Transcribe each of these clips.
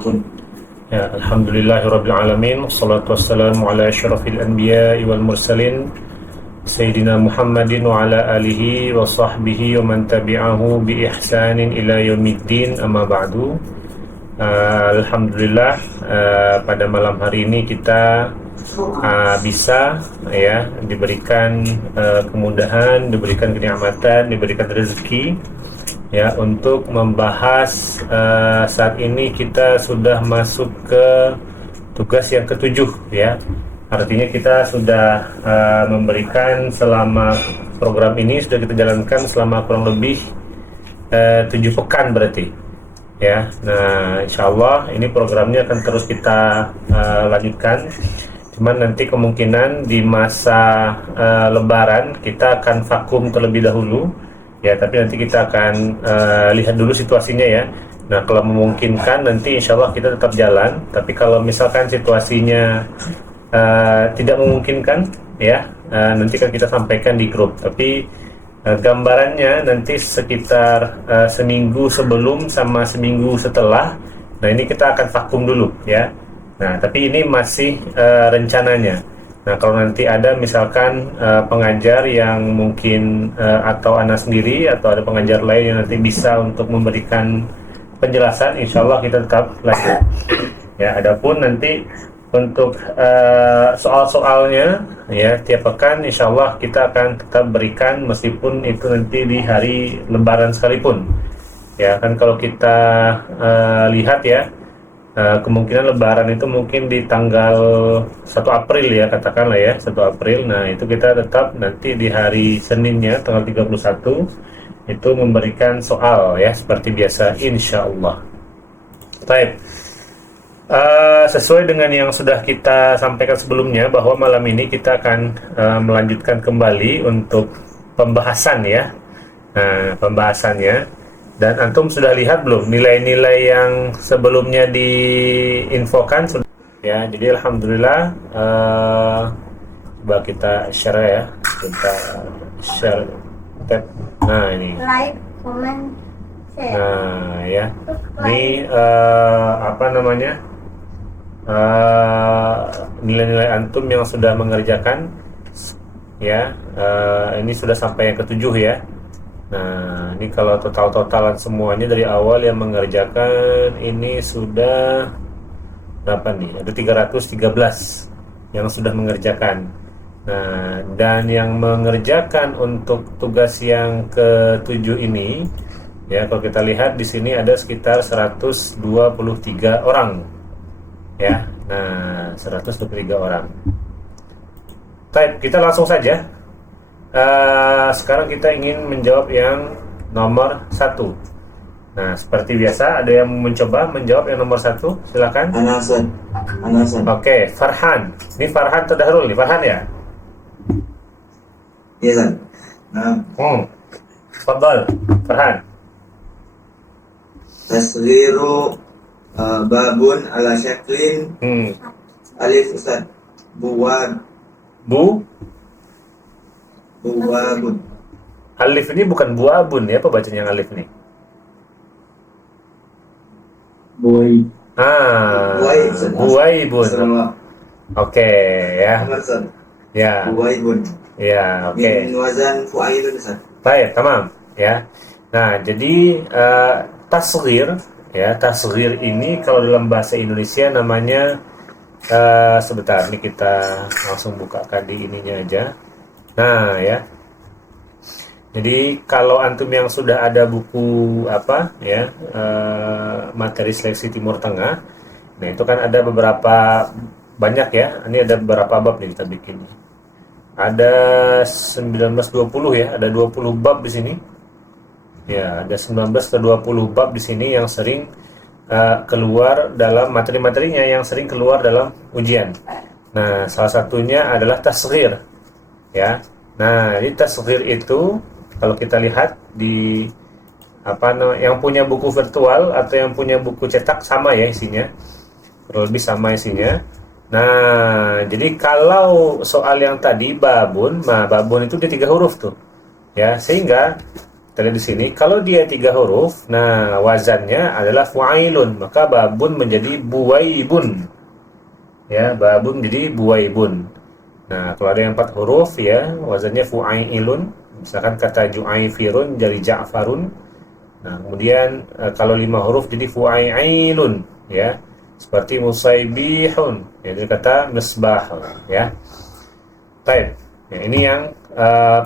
Ya, alhamdulillahirabbil alamin, wassalatu wassalamu ala asyrafil anbiya'i wal mursalin sayyidina Muhammadin wa ala alihi wa sahbihi wa man tabi'ahu bi ihsanin ila yaumiddin, amma ba'du. Alhamdulillah, pada malam hari ini kita bisa ya diberikan kemudahan, diberikan kenikmatan, diberikan rezeki ya untuk membahas. Saat ini kita sudah masuk ke tugas yang ketujuh ya. Artinya kita sudah memberikan selama program ini sudah kita jalankan selama kurang lebih 7 pekan berarti ya. Nah, insyaallah ini programnya akan terus kita lanjutkan. Cuman nanti kemungkinan di masa Lebaran kita akan vakum terlebih dahulu. Ya, tapi nanti kita akan lihat dulu situasinya ya. Nah, kalau memungkinkan nanti insya Allah kita tetap jalan. Tapi kalau misalkan situasinya tidak memungkinkan ya, nanti kan kita sampaikan di grup. Tapi gambarannya nanti sekitar seminggu sebelum sama seminggu setelah. Nah, ini kita akan vakum dulu ya. Nah, tapi ini masih rencananya. Nah, kalau nanti ada misalkan pengajar yang mungkin atau anak sendiri atau ada pengajar lain yang nanti bisa untuk memberikan penjelasan, insya Allah kita tetap lanjut. Ya, adapun nanti untuk soal-soalnya ya tiap pekan insya Allah kita akan tetap berikan meskipun itu nanti di hari Lebaran sekalipun. Ya kan kalau kita lihat ya. Kemungkinan Lebaran itu mungkin di tanggal 1 April ya, katakanlah ya 1 April. Nah, itu kita tetap nanti di hari Seninnya tanggal 31 itu memberikan soal ya seperti biasa insya Allah. Baik, sesuai dengan yang sudah kita sampaikan sebelumnya bahwa malam ini kita akan melanjutkan kembali untuk pembahasan ya. Nah, pembahasannya. Dan antum sudah lihat belum nilai-nilai yang sebelumnya diinfokan sudah ya. Jadi alhamdulillah, coba kita share ya, kita share tab. Nah, ini like, comment, share. nah ya, ini apa namanya, nilai-nilai antum yang sudah mengerjakan ya. Ini sudah sampai yang ketujuh ya. Nah, ini kalau total-totalan semuanya dari awal yang mengerjakan ini sudah berapa nih? Ada 313 yang sudah mengerjakan. Nah, dan yang mengerjakan untuk tugas yang ketujuh ini ya, kalau kita lihat di sini ada sekitar 123 orang. Ya. Nah, 123 orang. Baik, kita langsung saja. Sekarang kita ingin menjawab yang nomor 1. Nah, seperti biasa ada yang mencoba menjawab yang nomor 1. Silakan. Anasan. Oke, Farhan. Ini Farhan terdahulu nih, Farhan ya? Iya, San. Nah, Fadal, Farhan. tasghiru babun ala syaklin alif Ustaz. Buwabun. Alif ini bukan buabun ya, apa bacanya yang alif nih? Buai. Buaibun. Oke ya. Ya. Buaibun. Ya, oke. Min wazan fu'ailun, Ustaz. Baik, tamam ya. Nah, jadi tasghir ya, tasghir ini kalau dalam bahasa Indonesia namanya sebentar nih kita langsung bukakan di ininya aja. Nah ya, jadi kalau antum yang sudah ada buku apa ya, materi seleksi Timur Tengah, nah itu kan ada beberapa banyak ya. Ini ada beberapa bab nih kita bikin. Ada 19-20 ya, ada 20 bab di sini. Ya, ada 19 ke 20 bab di sini yang sering keluar dalam materi-materinya, yang sering keluar dalam ujian. Nah, salah satunya adalah tasghir. Ya, nah ini tasghir itu kalau kita lihat di apa namanya, yang punya buku virtual atau yang punya buku cetak sama ya isinya, kurang lebih sama isinya. Nah, jadi kalau soal yang tadi babun, nah babun itu di 3 huruf tuh, ya sehingga kita lihat di sini, kalau dia 3 huruf, nah wazannya adalah fu'ailun, maka babun menjadi buwaibun. Ya, babun menjadi buwaibun. Nah, kalau ada yang 4 huruf ya, wazannya fu'ailun. Misalkan kata ju'aifirun jadi ja'farun. Nah, kemudian kalau 5 huruf jadi fu'ailun ya. Seperti musaibihun, yaitu kata misbah ya. Baik. Ya, ini yang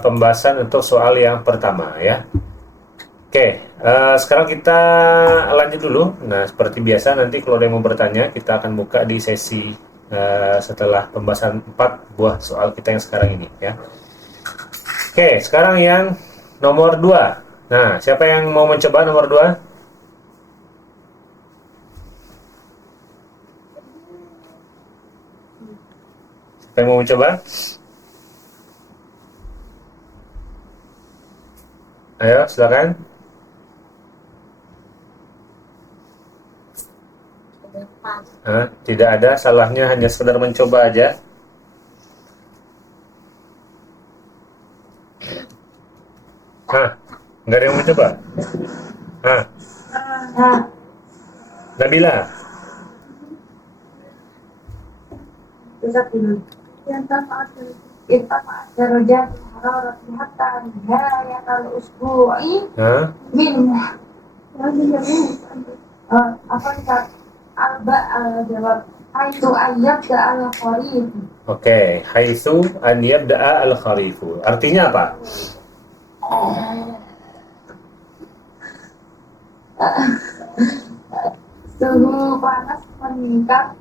pembahasan untuk soal yang pertama ya. Oke, sekarang kita lanjut dulu. Nah, seperti biasa nanti kalau ada yang mau bertanya, kita akan buka di sesi setelah pembahasan 4 buah soal kita yang sekarang ini ya. Oke, sekarang yang nomor 2. Nah, siapa yang mau mencoba nomor 2? Siapa yang mau mencoba? Ayo, silakan. Tidak ada salahnya, hanya sekedar mencoba aja. Nggak ada yang mencoba? Nabila. درجات الحرارة حتى نهاية الأسبوع من أفضل الجواب حيث أن يبدأ الخريف. Oke, haitsu an yabda'a al-kharifu. Artinya apa? Suhu panas meningkat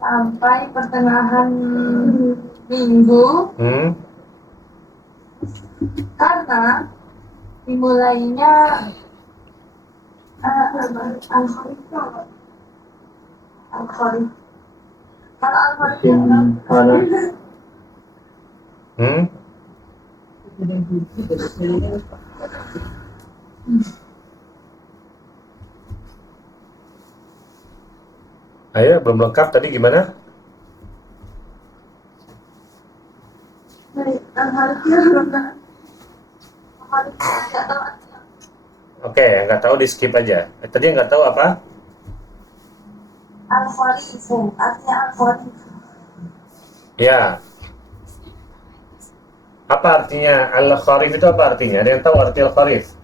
sampai pertengahan minggu karena dimulainya al-kharif. Kalau al-kharif Ayo, belum lengkap tadi gimana? Oke, nggak tahu di skip aja. Tadi nggak tahu apa? Al-kharifu, artinya al-kharif. Ya. Apa artinya al-kharif itu apa artinya? Ada yang tahu arti al-kharif?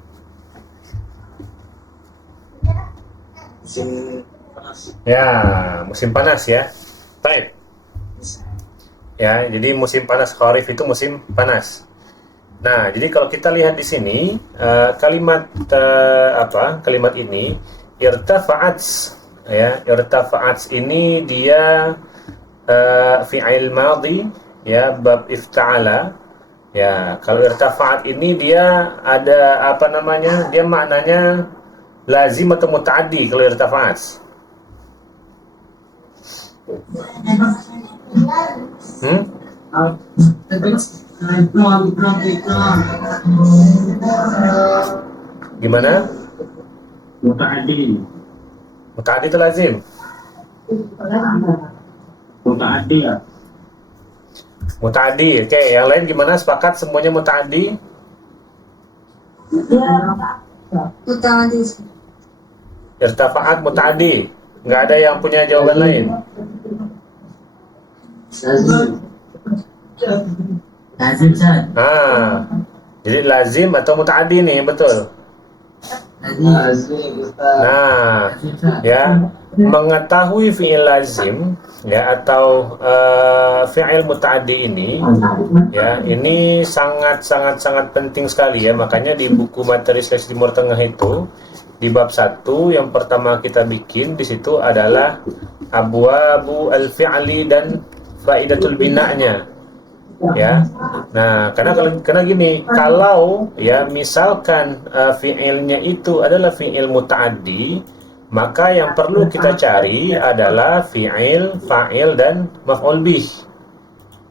Musim panas. Ya, musim panas ya. Baik. Ya, jadi musim panas kharif itu musim panas. Nah, jadi kalau kita lihat di sini kalimat kalimat ini irtafa'at ya, irtafa'at ini dia fi'il madhi ya, bab ifta'ala. Ya, kalau irtafa'at ini dia ada dia maknanya lazim atau muta'addi kalau irtafa'at. Gimana? Muta'addi. Muta'addi itu lazim. Muta'addi. Muta'addi. Oke, yang lain gimana? Sepakat semuanya muta'addi? Muta'addi. Irtafa'at muta'addi. Nggak ada yang punya jawaban lain? Lazim, Ustaz. Jadi lazim atau muta'addi nih, betul. Nah, ya, mengetahui fi'il lazim ya atau fi'il muta'addi ini ya, ini sangat penting sekali ya. Makanya di buku materi seleksi Timur Tengah itu di bab 1 yang pertama kita bikin di situ adalah abwabu al-fi'li dan faidatul bina'nya. Ya. Nah, karena gini, kalau ya misalkan fi'ilnya itu adalah fi'il muta'addi, maka yang perlu kita cari adalah fi'il, fa'il dan maf'ul bih.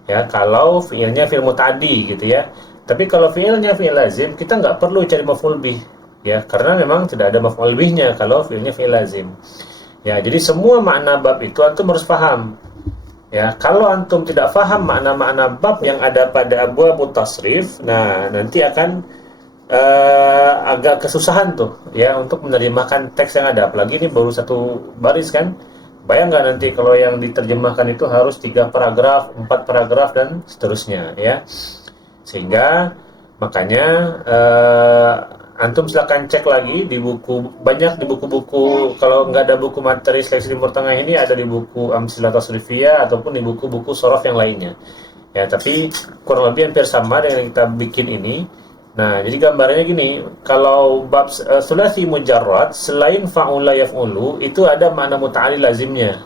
Ya, kalau fi'ilnya fi'il muta'addi gitu ya. Tapi kalau fi'ilnya fi'il lazim, kita nggak perlu cari maf'ul bih. Ya, karena memang tidak ada maf'ul bihnya kalau fi'ilnya fi'il lazim. Ya, jadi semua makna bab itu antum harus paham. Ya, kalau antum tidak paham makna-makna bab yang ada pada abwabut tasrif, nah nanti akan agak kesusahan tuh ya untuk menerjemahkan teks yang ada, apalagi ini baru satu baris kan. Bayang nggak nanti kalau yang diterjemahkan itu harus 3 paragraf, 4 paragraf dan seterusnya ya. Sehingga makanya antum silakan cek lagi di buku, banyak di buku-buku. Kalau nggak ada buku materi seleksi Timur Tengah ini, ada di buku Amsilah Tasrifiyah ataupun di buku-buku sorof yang lainnya ya. Tapi kurang lebih hampir sama dengan yang kita bikin ini. Nah, jadi gambarnya gini, kalau bab sulasi mujarrad selain fa'ula yaf'ulu itu ada makna muta'alli lazimnya,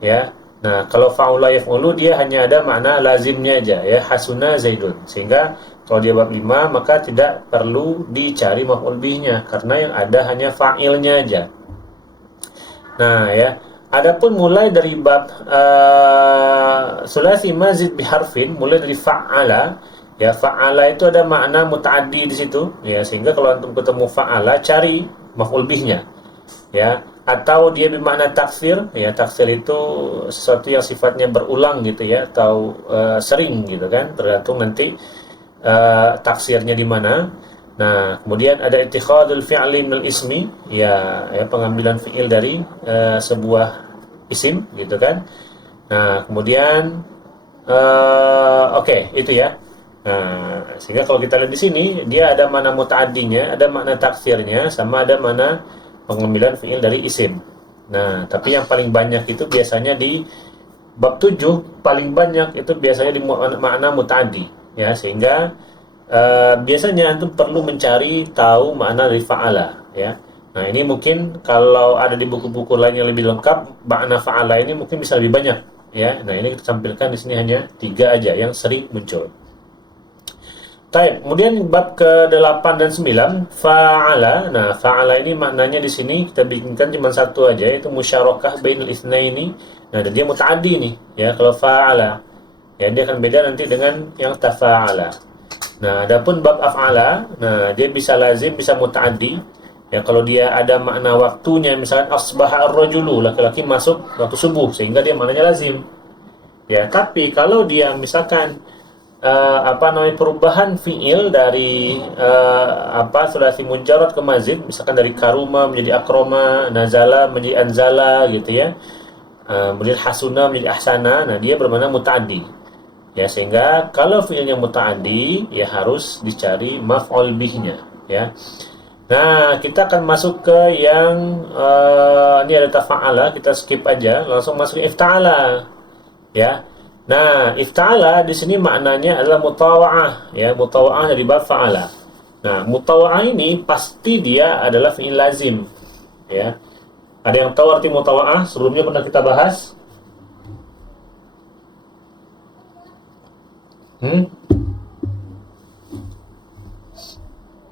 ya. Nah, kalau fa'ula yaf'ulu dia hanya ada makna lazimnya aja, ya, hasuna zaidun. Sehingga kalau dia bab 5 maka tidak perlu dicari maf'ul bihnya karena yang ada hanya fa'ilnya aja. Nah, ya. Adapun mulai dari bab sulasi mazid biharfin, mulai dari fa'ala. Ya, fa'ala itu ada makna muta'addi di situ, ya, sehingga kalau antum ketemu fa'ala cari maf'ul bihnya, ya, atau dia bermakna taksir, ya, taksir itu sesuatu yang sifatnya berulang gitu ya, atau sering gitu kan, tergantung nanti taksirnya di mana. Nah, kemudian ada ittikhadul fi'li minal ismi, ya, pengambilan fi'il dari sebuah isim gitu kan. Nah, kemudian oke, itu ya. Nah, sehingga kalau kita lihat di sini dia ada mana muta'addinya, ada makna taksirnya, sama ada mana pengambilan fiil dari isim. Nah, tapi yang paling banyak itu biasanya di bab 7, paling banyak itu biasanya di makna muta'addi, ya, sehingga biasanya antum perlu mencari tahu makna dari fa'ala, ya. Nah, ini mungkin kalau ada di buku-buku lain yang lebih lengkap, makna fa'ala ini mungkin bisa lebih banyak, ya. Nah, ini kita tampilkan di sini hanya 3 aja yang sering muncul. Baik, kemudian bab ke-8 dan 9 fa'ala. Nah, fa'ala ini maknanya di sini kita bikinkan cuma satu aja, yaitu musyarakah bainal itsnaini. Nah, dan dia muta'addi nih, ya, kalau fa'ala. Ya, dia akan beda nanti dengan yang tafa'ala. Nah, adapun bab af'ala, nah, dia bisa lazim, bisa muta'addi. Ya, kalau dia ada makna waktunya, misalkan asbaha ar-rajulu, laki-laki masuk waktu subuh, sehingga dia maknanya lazim. Ya, tapi kalau dia misalkan perubahan fiil dari sulasi mujarrad ke mazid, misalkan dari karuma menjadi akroma, nazala menjadi anzala gitu ya, kemudian hasuna menjadi ahsana. Nah, dia bermakna muta'addi, ya, sehingga kalau fiilnya muta'addi ya harus dicari maf'ul bihnya, ya. Nah, kita akan masuk ke yang ini ada tafa'ala, kita skip aja, langsung masuk ke ifta'ala, ya. Nah, ifta'ala di sini maknanya adalah mutawa'ah, ya, mutawa'ah dari bab fa'ala. Nah, mutawa'ah ini pasti dia adalah fi'il lazim, ya. Ada yang tahu arti mutawa'ah? Sebelumnya pernah kita bahas?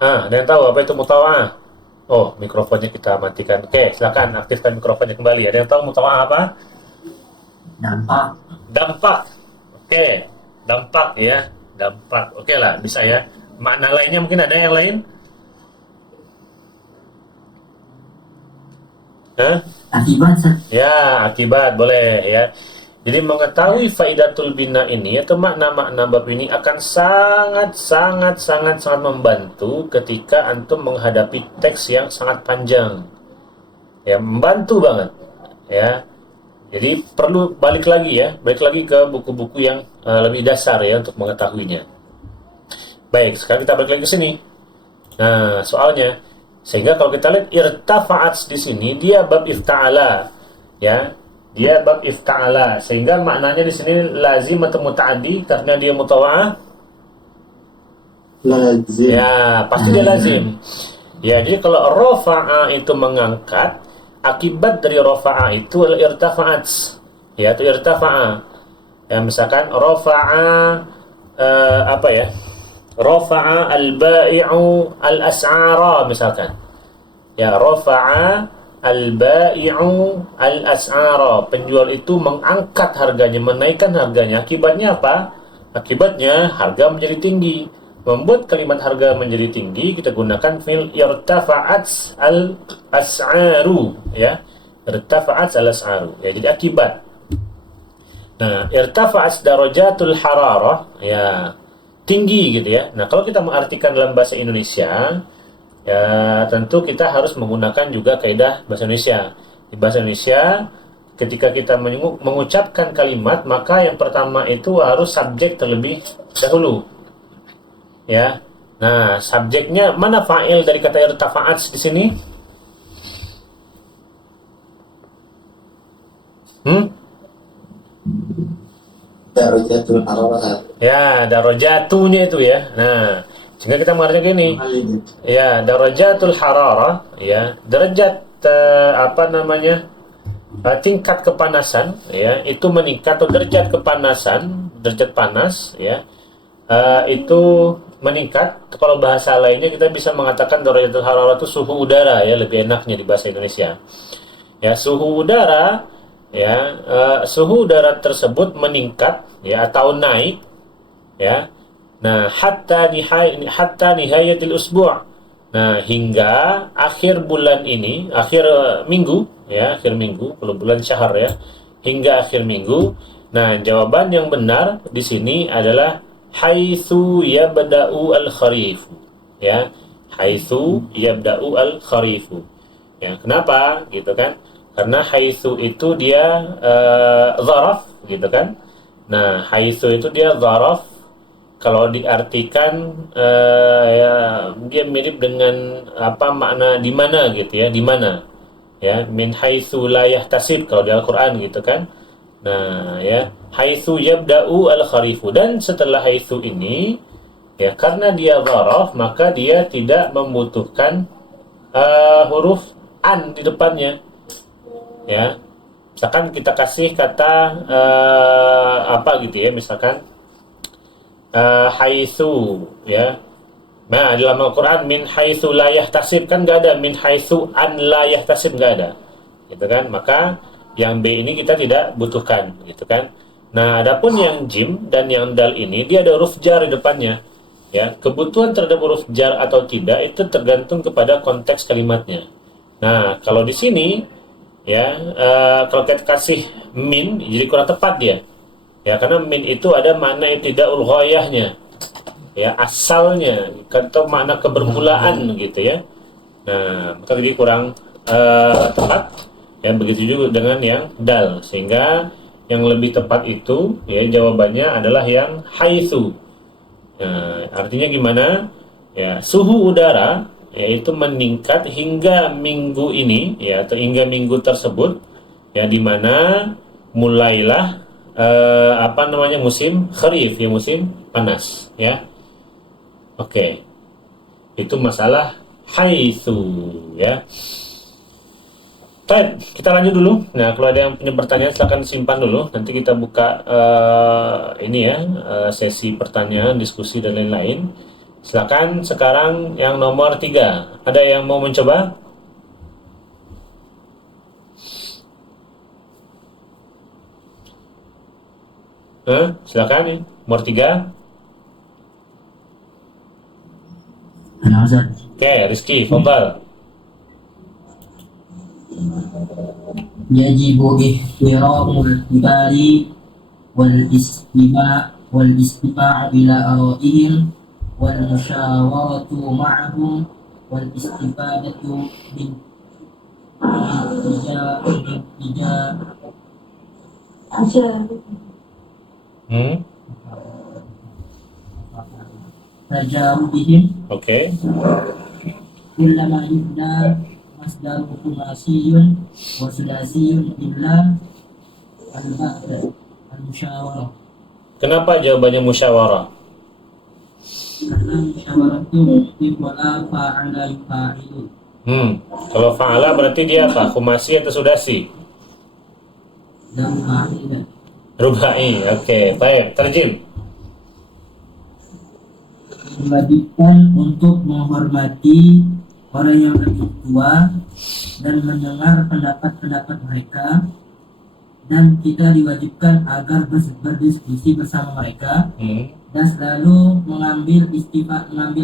Ada yang tahu apa itu mutawa'ah? Oh, mikrofonnya kita matikan. Oke, silakan aktifkan mikrofonnya kembali. Ada yang tahu mutawa'ah apa? Dampak. Oke, dampak ya, dampak. Oke lah, bisa ya. Makna lainnya mungkin ada yang lain? Akibat. Ya, akibat boleh ya. Jadi mengetahui faidatul bina ini atau makna-makna bab ini akan sangat membantu ketika antum menghadapi teks yang sangat panjang. Ya, membantu banget. Ya. Jadi perlu balik lagi ke buku-buku yang lebih dasar ya untuk mengetahuinya. Baik, sekarang kita balik lagi ke sini. Nah, soalnya sehingga kalau kita lihat irtafa'at di sini dia bab ifta'ala, ya. Dia bab ifta'ala, sehingga maknanya di sini lazim atau muta'addi karena dia mutawa'ah. Lazim. Ya, pasti dia lazim. Ya, jadi kalau rafa'a itu mengangkat, akibat dari rafa'a itu adalah irtafa'at, ya, itu irtafa'a. Ya, misalkan rafa'a rafa'a al-ba'i'u al-as'ara misalkan. Ya, rafa'a al-ba'i'u al-as'ara, penjual itu mengangkat harganya, menaikkan harganya. Akibatnya apa? Akibatnya harga menjadi tinggi. Membuat kalimat harga menjadi tinggi kita gunakan fi'il irtafa'at al-as'aru, ya. Irtafa'at al-as'aru, ya, jadi akibat. Nah, irtafa'at darajatul hararah, ya. tinggi gitu ya. Nah, kalau kita mengartikan dalam bahasa Indonesia, ya tentu kita harus menggunakan juga kaidah bahasa Indonesia. Di bahasa Indonesia, ketika kita mengucapkan kalimat, maka yang pertama itu harus subjek terlebih dahulu. Ya. Nah, subjeknya mana fa'il dari kata irtafa'at di sini? Darajatul hararah. Ya, darajatunya itu ya. Nah, sehingga kita mengartikan gini. Ya, darajatul hararah, ya, derajat tingkat kepanasan, ya, itu meningkat, atau derajat kepanasan, derajat panas, ya, itu meningkat. Kalau bahasa lainnya kita bisa mengatakan darajatul hararah itu suhu udara, ya, lebih enaknya di bahasa Indonesia. Ya, suhu udara, ya, suhu udara tersebut meningkat, ya, atau naik, ya. Nah, hatta nihayatil usbu'. Nah, hingga akhir bulan ini, akhir minggu, ya, akhir minggu, kalau bulan syahr ya, hingga akhir minggu. Nah, jawaban yang benar di sini adalah haitsu yabda'u al-kharif. Ya, haitsu yabda'u al-kharif. Ya, kenapa? Gitu kan? Karena haitsu itu dia dzaraf, gitu kan? Nah, haitsu itu dia dzaraf. Kalau diartikan ya, dia mirip dengan apa makna di mana gitu ya, di mana. Ya, min haitsu la yahtasib kalau di Al-Qur'an gitu kan. Nah, ya, haitsu yabda'u al-kharifu, dan setelah haitsu ini, ya, karena dia dzaraf, maka dia tidak membutuhkan huruf an di depannya. Ya, misalkan kita kasih kata apa gitu ya, misalkan haitsu, ya. Nah, dalam Al-Qur'an min haitsu la yahtasib kan enggak ada, min haitsu an la yahtasib enggak ada. Gitu kan? Maka yang B ini kita tidak butuhkan, gitu kan? Nah, adapun yang jim dan yang dal ini dia ada huruf jar di depannya. Ya, kebutuhan terhadap huruf jar atau tidak itu tergantung kepada konteks kalimatnya. Nah, kalau di sini, ya, kalau kita kasih min jadi kurang tepat dia. Ya, karena min itu ada makna ibtidaul ghayahnya. Ya, asalnya atau makna kebermulaan gitu ya. Nah, maka jadi kurang tepat. Ya, begitu juga dengan yang dal, sehingga yang lebih tepat itu, ya, jawabannya adalah yang haitsu. Nah, artinya gimana? Ya, suhu udara yaitu meningkat hingga minggu ini, ya, atau hingga minggu tersebut, ya, di mana mulailah musim kharif, ya, musim panas, ya. Oke. Itu masalah haitsu, ya. Baik, kita lanjut dulu. Nah, kalau ada yang punya pertanyaan silakan simpan dulu. Nanti kita buka sesi pertanyaan, diskusi dan lain-lain. Silakan sekarang yang nomor 3. Ada yang mau mencoba? Silakan nih, nomor 3. Oke, Rizky, fadhal. Yajibu ihtiramul kibari wal istima'u ila ara'ihim wal musyawaratu ma'ahum wal istifadatu min tajawubihim. Oke. Kullama yubna masdar khumasiyun wa sulasiyun illa al-musyawarah. Kenapa jawabannya musyawarah? Karena musyawarah itu iqbala fa'ala yufa'ilu. Kalau fa'ala berarti dia apa? Khumasi atau sudasi? Dan fa'ila. Rubai. Oke, baik. Terjem. Diwajibkan untuk menghormati orang yang lebih tua dan mendengar pendapat-pendapat mereka, dan kita diwajibkan agar berdiskusi bersama mereka dan selalu mengambil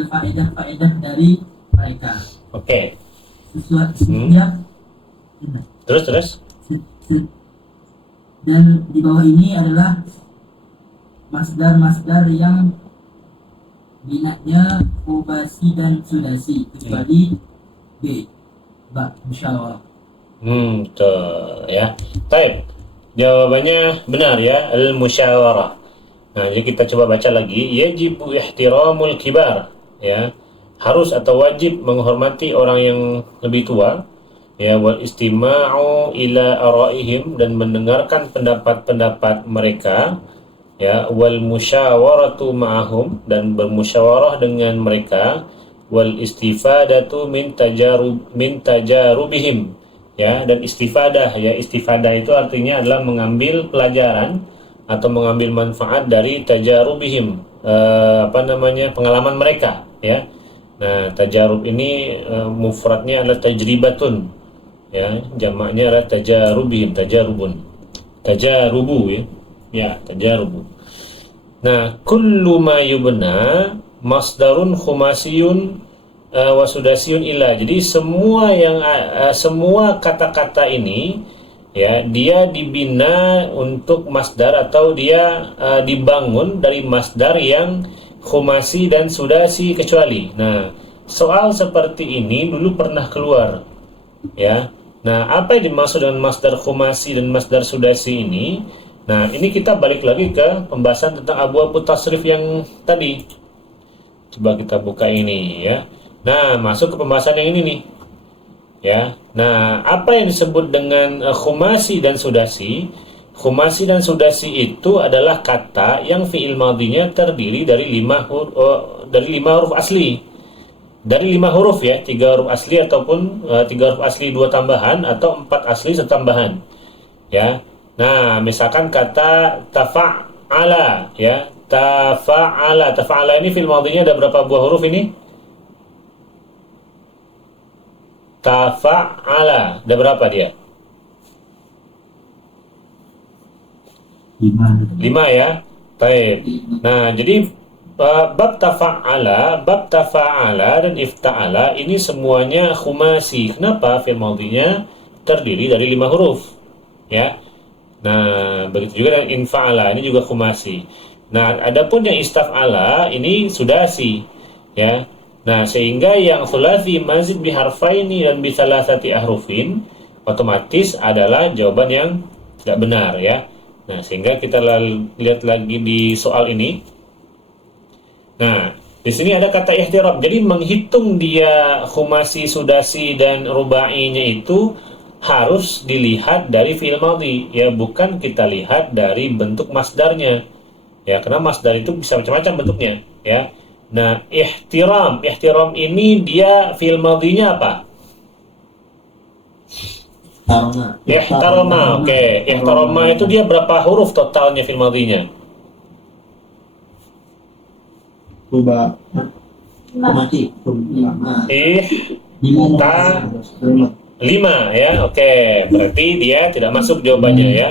faedah-faedah dari mereka. Oke. Terus. Dan di bawah ini adalah masdar-masdar yang minatnya khumasi dan sudasi kecuali B, bab musyawarah. Betul ya. Baik. Jawabannya benar ya, al-musyawarah. Nah, jadi kita coba baca lagi. Yajibu ihtiramul kibar, ya. Harus atau wajib menghormati orang yang lebih tua, ya, wal istima'u ila araihim, dan mendengarkan pendapat-pendapat mereka, ya, wal musyawaratu ma'ahum, dan bermusyawarah dengan mereka, wal istifadatu min tajarubihim, ya, dan istifadah, ya, istifadah itu artinya adalah mengambil pelajaran atau mengambil manfaat dari tajarubihim, pengalaman mereka, ya. Nah, tajarub ini mufradnya adalah tajribatun, ya, jamaknya adalah tajarubihim, tajarubu, ya, tajarubu. Nah, kullu ma yubna masdarun khumasiyun wa sudasiyun ila. Jadi semua kata-kata ini, ya, dia dibina untuk masdar atau dia dibangun dari masdar yang khumasi dan sudasi kecuali. Nah, soal seperti ini dulu pernah keluar, ya. Nah, apa yang dimaksud dengan masdar khumasi dan masdar sudasi ini? Nah, ini kita balik lagi ke pembahasan tentang abu-abu tasrif yang tadi. Coba kita buka ini, ya. Nah, masuk ke pembahasan yang ini nih, ya. Nah, apa yang disebut dengan khumasi dan sudasi? Khumasi dan sudasi itu adalah kata yang fi'il madhinya terdiri dari 5 huruf asli. Dari 5 huruf, ya, 3 huruf asli ataupun 3 huruf asli 2 tambahan atau 4 asli 1 tambahan. Ya. Nah, misalkan kata tafa'ala, ya. Tafa'ala ini fi'il madhinya ada berapa buah huruf ini? Tafa'ala, ada berapa dia? 5, ya. Baik. Nah, jadi bab tafa'ala dan ifta'ala ini semuanya khumasi. Kenapa? Fi'il madhinya terdiri dari 5 huruf, ya. Nah, begitu juga dengan infa'ala, ini juga khumasi. Nah, adapun yang istaf'ala ini sudasi, ya. Nah, sehingga yang thulathi mazid biharfaini dan bisalasati ahrufin otomatis adalah jawaban yang tidak benar, ya. Nah, sehingga kita lihat lagi di soal ini. Nah, di sini ada kata ihtirab. Jadi menghitung dia khumasi, sudasi dan rubainya itu harus dilihat dari fi'il madhi, ya, bukan kita lihat dari bentuk masdarnya. Ya, karena masdar itu bisa macam-macam bentuknya, ya. Nah, ihtiram ini dia fi'il madhinya apa? Ihtarama. Oke. Ihtarama itu dia berapa huruf totalnya fi'il madhinya? Mati. 5, ya. Oke, berarti dia tidak masuk jawabannya, ya.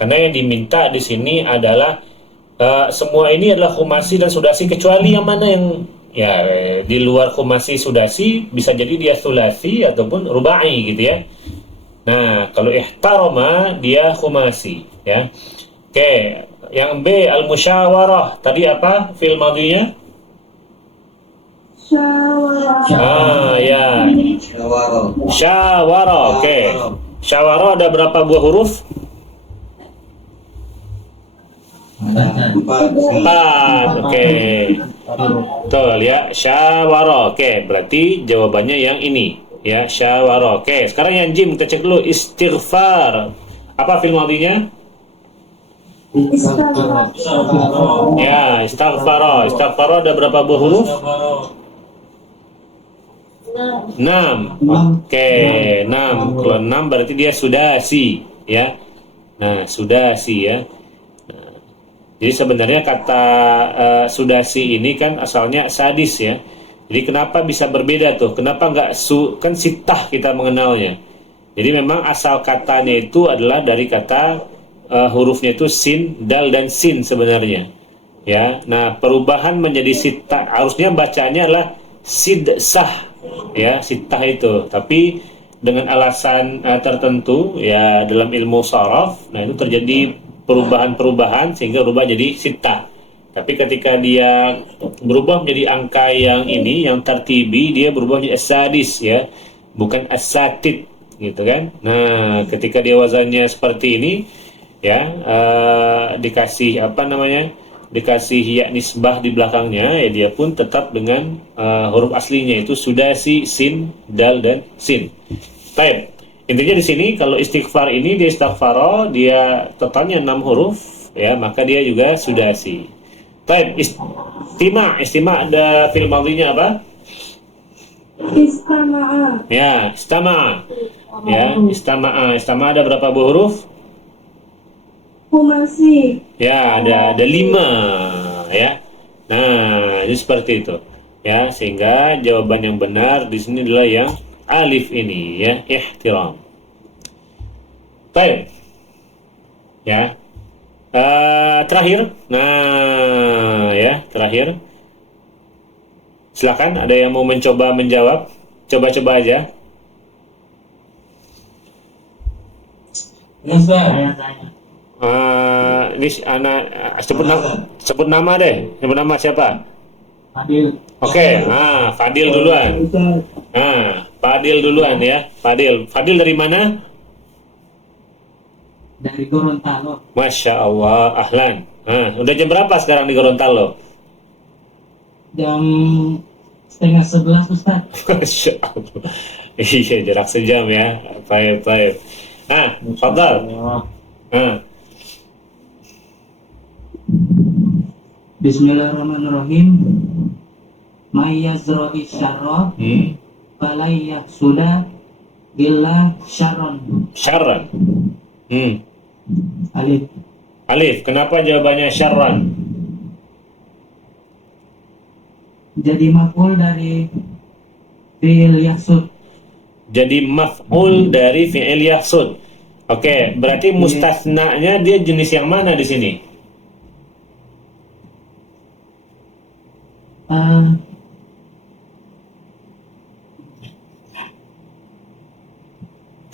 Karena yang diminta di sini adalah semua ini adalah khumasi dan sudasi kecuali yang mana yang, ya, di luar khumasi sudasi bisa jadi dia sulasi ataupun rubai, gitu, ya. Nah, kalau ihtarama dia khumasi, ya. Oke, yang B al-musyawarah tadi apa fi'il madhinya? Ya. Syawara. Oke. Syawara ada berapa buah huruf? 4. Oke. Betul, ya. Syawara. Oke, berarti jawabannya yang ini, ya, syawara. Oke, sekarang yang jim kita cek dulu. Istighfar. Apa fi'il madhinya? Ya, istighfar. Istighfar ada berapa buah huruf? 6. Oke, 6. Kalau 6 berarti dia sudasi, ya. Nah, sudasi, ya. Nah, jadi sebenarnya kata sudasi ini kan asalnya sadis, ya. Jadi kenapa bisa berbeda tuh? Kenapa nggak kan sitah kita mengenalnya. Jadi memang asal katanya itu adalah dari kata hurufnya itu sin, dal dan sin sebenarnya, ya. Nah, perubahan menjadi sitah harusnya bacanya adalah sidsah, ya, sitah itu. Tapi dengan alasan tertentu, ya, dalam ilmu sharaf, nah itu terjadi perubahan-perubahan sehingga berubah jadi sitah. Tapi ketika dia berubah menjadi angka yang ini, yang tartibi, dia berubah menjadi as-sadis ya, bukan as-satid gitu kan. Nah, ketika dia wazannya seperti ini ya, dikasih apa namanya? Dikasih ya nisbah di belakangnya, ya dia pun tetap dengan huruf aslinya itu sudasi, sin, dal dan sin. Baik. Intinya di sini kalau istighfar ini dia istighfaro, dia totalnya 6 huruf ya, maka dia juga sudasi. Baik, istima ada fi'il madhinya apa? Istama'a. Ya, istama'a. Ya, istama'a ada berapa buah huruf? Humasi. Ya, ada 5 ya. Nah, ini seperti itu. Ya, sehingga jawaban yang benar di sini adalah yang alif ini ya, ihtiram. Baik. Ya. Terakhir, nah ya terakhir, silakan ada yang mau mencoba menjawab, coba-coba aja. Ya, saya tanya. Ini anak sebut nama deh, sebut nama siapa? Fadil. Oke, Fadil duluan. Fadil duluan ya, Fadil dari mana? Dari Gorontalo. Masya Allah, ahlan. Udah jam berapa sekarang di Gorontalo? Jam 10:30 Ustaz. Masya Allah. Iya, jarak sejam ya. Baik. Fadal. Bismillahirrahmanirrahim. Mayyazra'i syarra falayah sudah illa syarron. Syarran. Alif. Kenapa jawabannya syarran? Jadi maf'ul dari fi'il yahsud. Jadi maf'ul dari fi'il yahsud. Oke, berarti mustasnanya dia jenis yang mana di sini?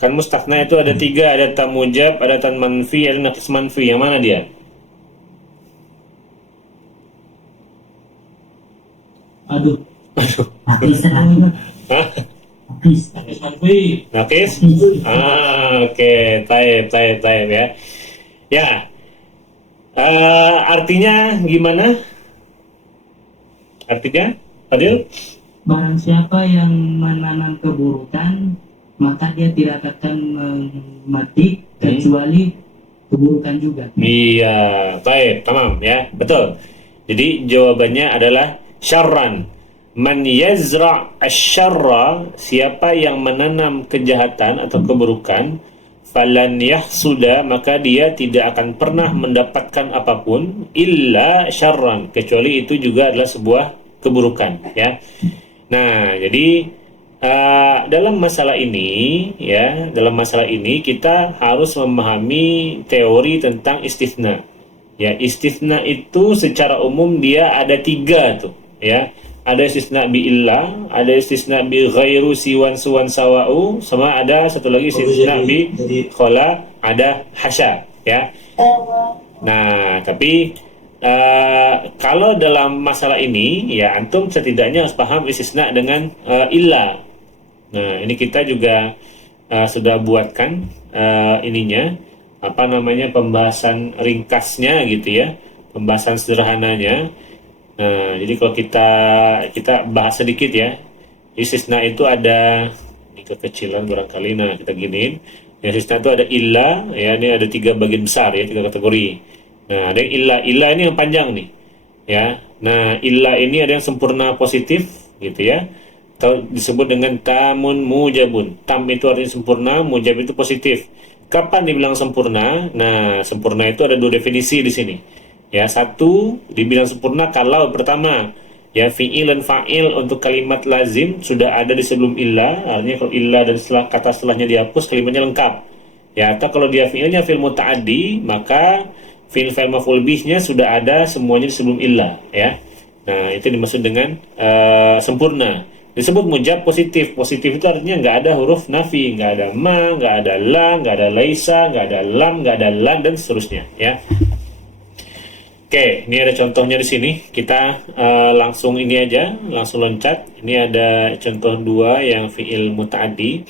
Kan mustasna itu ada 3, ada tam mujab, ada tan manfi, ada naqis manfi. Yang mana dia? Aduh. Hah? Manfi. Naqis? Oke. Taib ya. Ya. Artinya gimana? Artinya, Fadil? Barang siapa yang menanam keburukan, maka dia tidak akan memetik kecuali keburukan juga. Iya, baik, tamam ya, betul. Jadi jawabannya adalah syarran. Man yazra' asyarra, siapa yang menanam kejahatan atau keburukan, falan yahsuda, maka dia tidak akan pernah mendapatkan apapun illa syarran, kecuali itu juga adalah sebuah keburukan ya. Nah, jadi dalam masalah ini kita harus memahami teori tentang istisna. Ya, istisna itu secara umum dia ada 3 tuh, ya. Ada istisna bi illah, ada istisna bi ghairu siwan suwan sawa'u, sama ada satu lagi istisna bi khala, ada hasya, ya. Nah, tapi kalau dalam masalah ini ya antum setidaknya harus paham istisna dengan illah. Nah, ini kita juga sudah buatkan ininya, apa namanya, pembahasan ringkasnya gitu ya, pembahasan sederhananya. Nah, jadi kalau kita bahas sedikit ya, istisna itu ada, ini kekecilan barangkali, nah kita giniin. Istisna itu ada illah, ya ini ada 3 bagian besar ya, 3 kategori. Nah, ada yang illah ini yang panjang nih, ya. Nah, illah ini ada yang sempurna positif gitu ya, atau disebut dengan tamun mujabun. Tam itu artinya sempurna, mujab itu positif. Kapan dibilang sempurna? Nah, sempurna itu ada 2 definisi di sini. Ya, satu dibilang sempurna kalau pertama ya fi'il dan fa'il untuk kalimat lazim sudah ada di sebelum illah, artinya kalau illah dan kata setelahnya dihapus, kalimatnya lengkap. Ya, atau kalau dia fi'ilnya fi'il muta'addi, maka fi'il fa'il maf'ul bihnya sudah ada semuanya di sebelum illah, ya. Nah, itu dimaksud dengan sempurna. Disebut mujab positif. Positif itu artinya nggak ada huruf nafi, nggak ada ma, nggak ada la, nggak ada laisa, nggak ada lam, nggak ada lan, dan seterusnya, ya. Oke, ini ada contohnya di sini. Kita langsung ini aja, langsung loncat. Ini ada contoh dua yang fi'il muta'addi.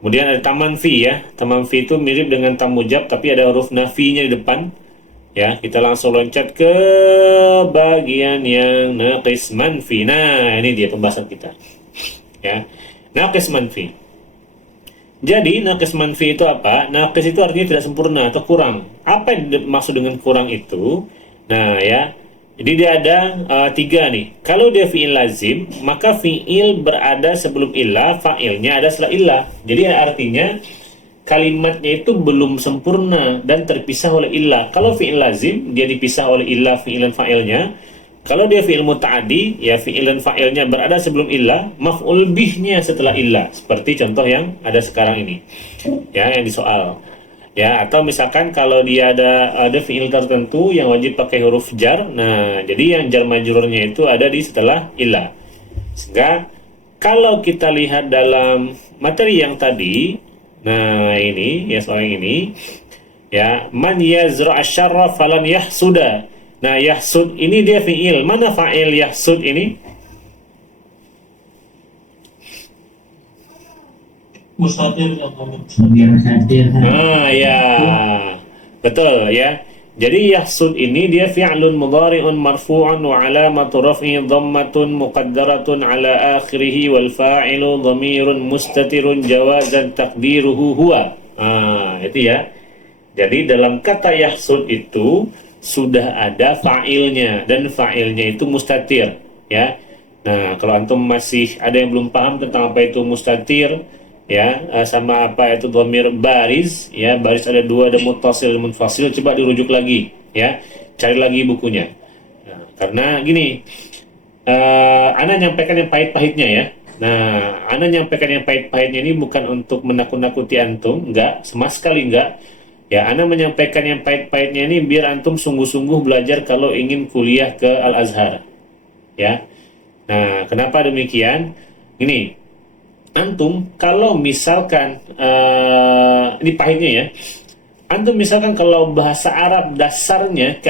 Kemudian ada taman fi ya. Taman fi itu mirip dengan tamujab tapi ada huruf nafinya di depan. Ya, kita langsung loncat ke bagian yang naqis manfi. Nah, ini dia pembahasan kita. Ya. Naqis manfi. Jadi, naqis manfi itu apa? Naqis itu artinya tidak sempurna atau kurang. Apa yang dimaksud dengan kurang itu? Nah, ya. Jadi dia ada tiga nih. Kalau dia fi'il lazim, maka fi'il berada sebelum illah, fa'ilnya ada setelah illah. Jadi artinya kalimatnya itu belum sempurna dan terpisah oleh illah. Kalau fi'il lazim, dia dipisah oleh illah, fi'il dan fa'ilnya. Kalau dia fi'il muta'addi, ya fi'il dan fa'ilnya berada sebelum illah, maf'ul bihnya setelah illah. Seperti contoh yang ada sekarang ini. Ya, yang di soal. Ya, atau misalkan kalau dia ada fi'il tertentu yang wajib pakai huruf jar. Nah, jadi yang jar majrurnya itu ada di setelah illah. Sehingga kalau kita lihat dalam materi yang tadi, nah ini ya soal yang ini, ya man yazra asyarra falan yahsuda. Nah, yahsud ini dia fi'il. Mana fa'il yahsud ini? Mustatir yang mustatir. Ah ya, betul ya. Jadi yahsud ini dia fi'lun mudhari'un marfu'un wa alamatu raf'i dhammatun muqaddaratun ala akhirih wal fa'ilu dhamirun mustatirun jawazan taqdiruhu huwa. Ah, itu ya. Jadi dalam kata yahsud itu sudah ada fa'ilnya dan fa'ilnya itu mustatir ya. Nah, kalau antum masih ada yang belum paham tentang apa itu mustatir ya, sama apa itu dhamir baris ya, baris ada dua, ada muttasil dan munfasil, coba dirujuk lagi ya, cari lagi bukunya. Nah, karena gini, ana nyampaikan yang pahit-pahitnya ya. Nah, ana nyampaikan yang pahit-pahitnya ini bukan untuk menakut-nakuti antum, enggak, sama sekali enggak ya. Ana menyampaikan yang pahit-pahitnya ini biar antum sungguh-sungguh belajar kalau ingin kuliah ke Al-Azhar ya. Nah, kenapa demikian? Ini antum kalau misalkan ini pahitnya ya, antum misalkan kalau bahasa Arab dasarnya,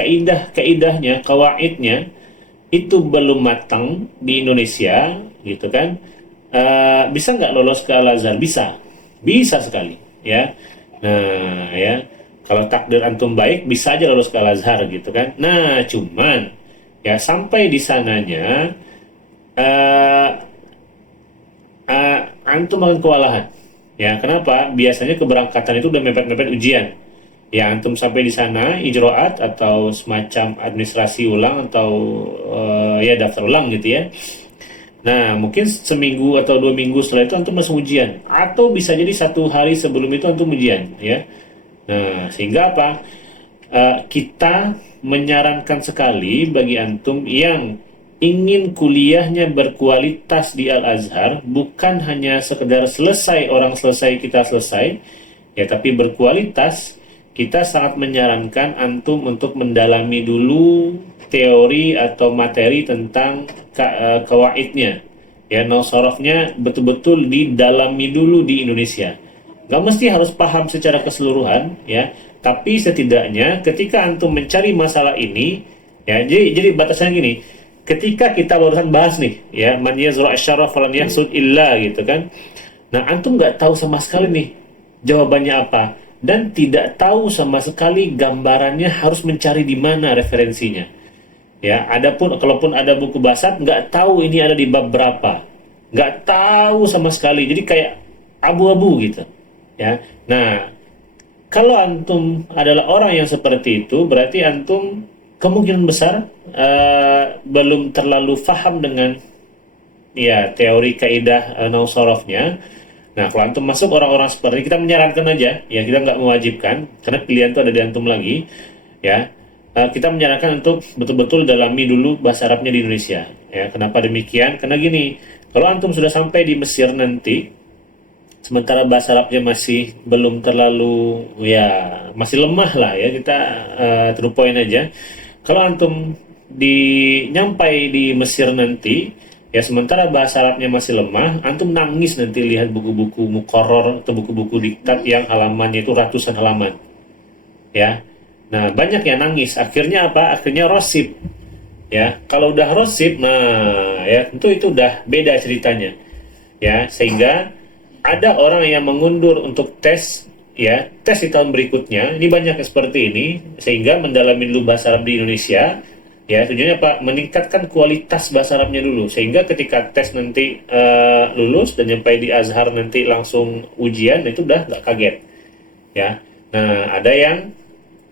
kaidahnya, kawaidnya itu belum matang di Indonesia gitu kan, bisa nggak lolos ke Al-Azhar? Bisa sekali ya. Nah ya, kalau takdir antum baik bisa aja lolos ke Al-Azhar gitu kan. Nah cuman ya sampai di sananya antum akan kewalahan ya. Kenapa? Biasanya keberangkatan itu udah mepet-mepet ujian ya. Antum sampai di sana ijroat atau semacam administrasi ulang atau ya daftar ulang gitu ya. Nah mungkin seminggu atau 2 minggu setelah itu antum langsung ujian, atau bisa jadi 1 hari sebelum itu antum ujian ya. Nah sehingga apa, kita menyarankan sekali bagi antum yang ingin kuliahnya berkualitas di Al-Azhar, bukan hanya sekedar selesai, orang selesai kita selesai ya, tapi berkualitas. Kita sangat menyarankan antum untuk mendalami dulu teori atau materi tentang kawaidnya ya, nosorohnya betul-betul didalami dulu di Indonesia. Gak mesti harus paham secara keseluruhan ya, tapi setidaknya ketika antum mencari masalah ini ya, jadi batasannya gini. Ketika kita barusan bahas nih ya, man yazra asyarra falan yahsud illa gitu kan. Nah, antum nggak tahu sama sekali nih jawabannya apa, dan tidak tahu sama sekali gambarannya harus mencari di mana referensinya. Ya, adapun kalaupun ada buku basat, nggak tahu ini ada di bab berapa. Nggak tahu sama sekali. Jadi kayak abu-abu gitu. Ya. Nah, kalau antum adalah orang yang seperti itu, berarti antum kemungkinan besar belum terlalu paham dengan ya teori kaidah nausorofnya. Nah, kalau antum masuk orang-orang seperti ini, kita menyarankan aja ya, kita nggak mewajibkan karena pilihan itu ada di antum lagi ya. Kita menyarankan untuk betul-betul dalami dulu bahasa Arabnya di Indonesia ya. Kenapa demikian? Karena gini, kalau antum sudah sampai di Mesir nanti, sementara bahasa Arabnya masih belum terlalu ya, masih lemah lah ya, kita to the point aja. Kalau antum nyampai di Mesir nanti ya, sementara bahasa Arabnya masih lemah, antum nangis nanti lihat buku-buku muqarrar atau buku-buku diktat yang halamannya itu ratusan halaman ya. Nah, banyak yang nangis. Akhirnya apa? Akhirnya rosip. Ya, kalau udah rosip, nah ya tentu itu udah beda ceritanya. Ya, sehingga ada orang yang mengundur untuk tes, ya, tes di tahun berikutnya. Ini banyak yang seperti ini, sehingga mendalami dulu bahasa Arab di Indonesia. Ya, tujuannya apa? Meningkatkan kualitas bahasa Arabnya dulu, sehingga ketika tes nanti lulus dan nyampe di Azhar nanti langsung ujian, itu udah nggak kaget. Ya, nah ada yang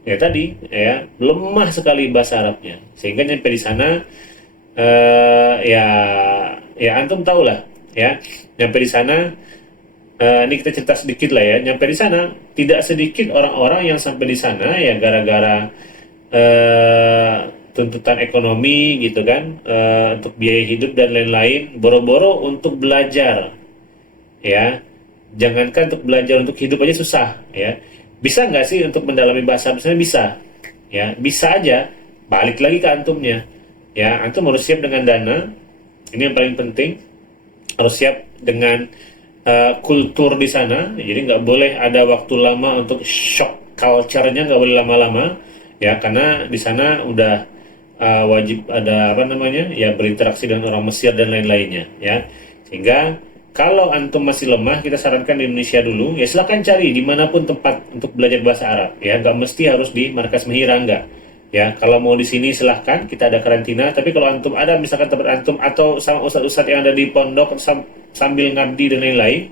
ya tadi ya lemah sekali bahasa Arabnya, sehingga nyampe di sana ya ya antum tahu lah ya, nyampe di sana ini kita cerita sedikit lah ya, nyampe di sana tidak sedikit orang-orang yang sampai di sana ya gara-gara eh, tuntutan ekonomi gitu kan, untuk biaya hidup dan lain-lain, boro-boro untuk belajar ya, jangankan untuk belajar, untuk hidup aja susah ya. Bisa nggak sih untuk mendalami bahasa misalnya? Bisa ya, bisa aja. Balik lagi ke antumnya ya, antum harus siap dengan dana, ini yang paling penting, harus siap dengan kultur di sana. Jadi nggak boleh ada waktu lama untuk shock culture-nya, nggak boleh lama-lama ya, karena di sana udah wajib ada apa namanya ya, berinteraksi dengan orang Mesir dan lain-lainnya ya. Sehingga kalau antum masih lemah, kita sarankan di Indonesia dulu ya, silahkan cari dimanapun tempat untuk belajar bahasa Arab ya, nggak mesti harus di markas Mahira, nggak ya. Kalau mau di sini silahkan, kita ada karantina. Tapi kalau antum ada misalkan tempat antum atau sama ustadz-ustadz yang ada di pondok sambil ngabdi dan lain-lain,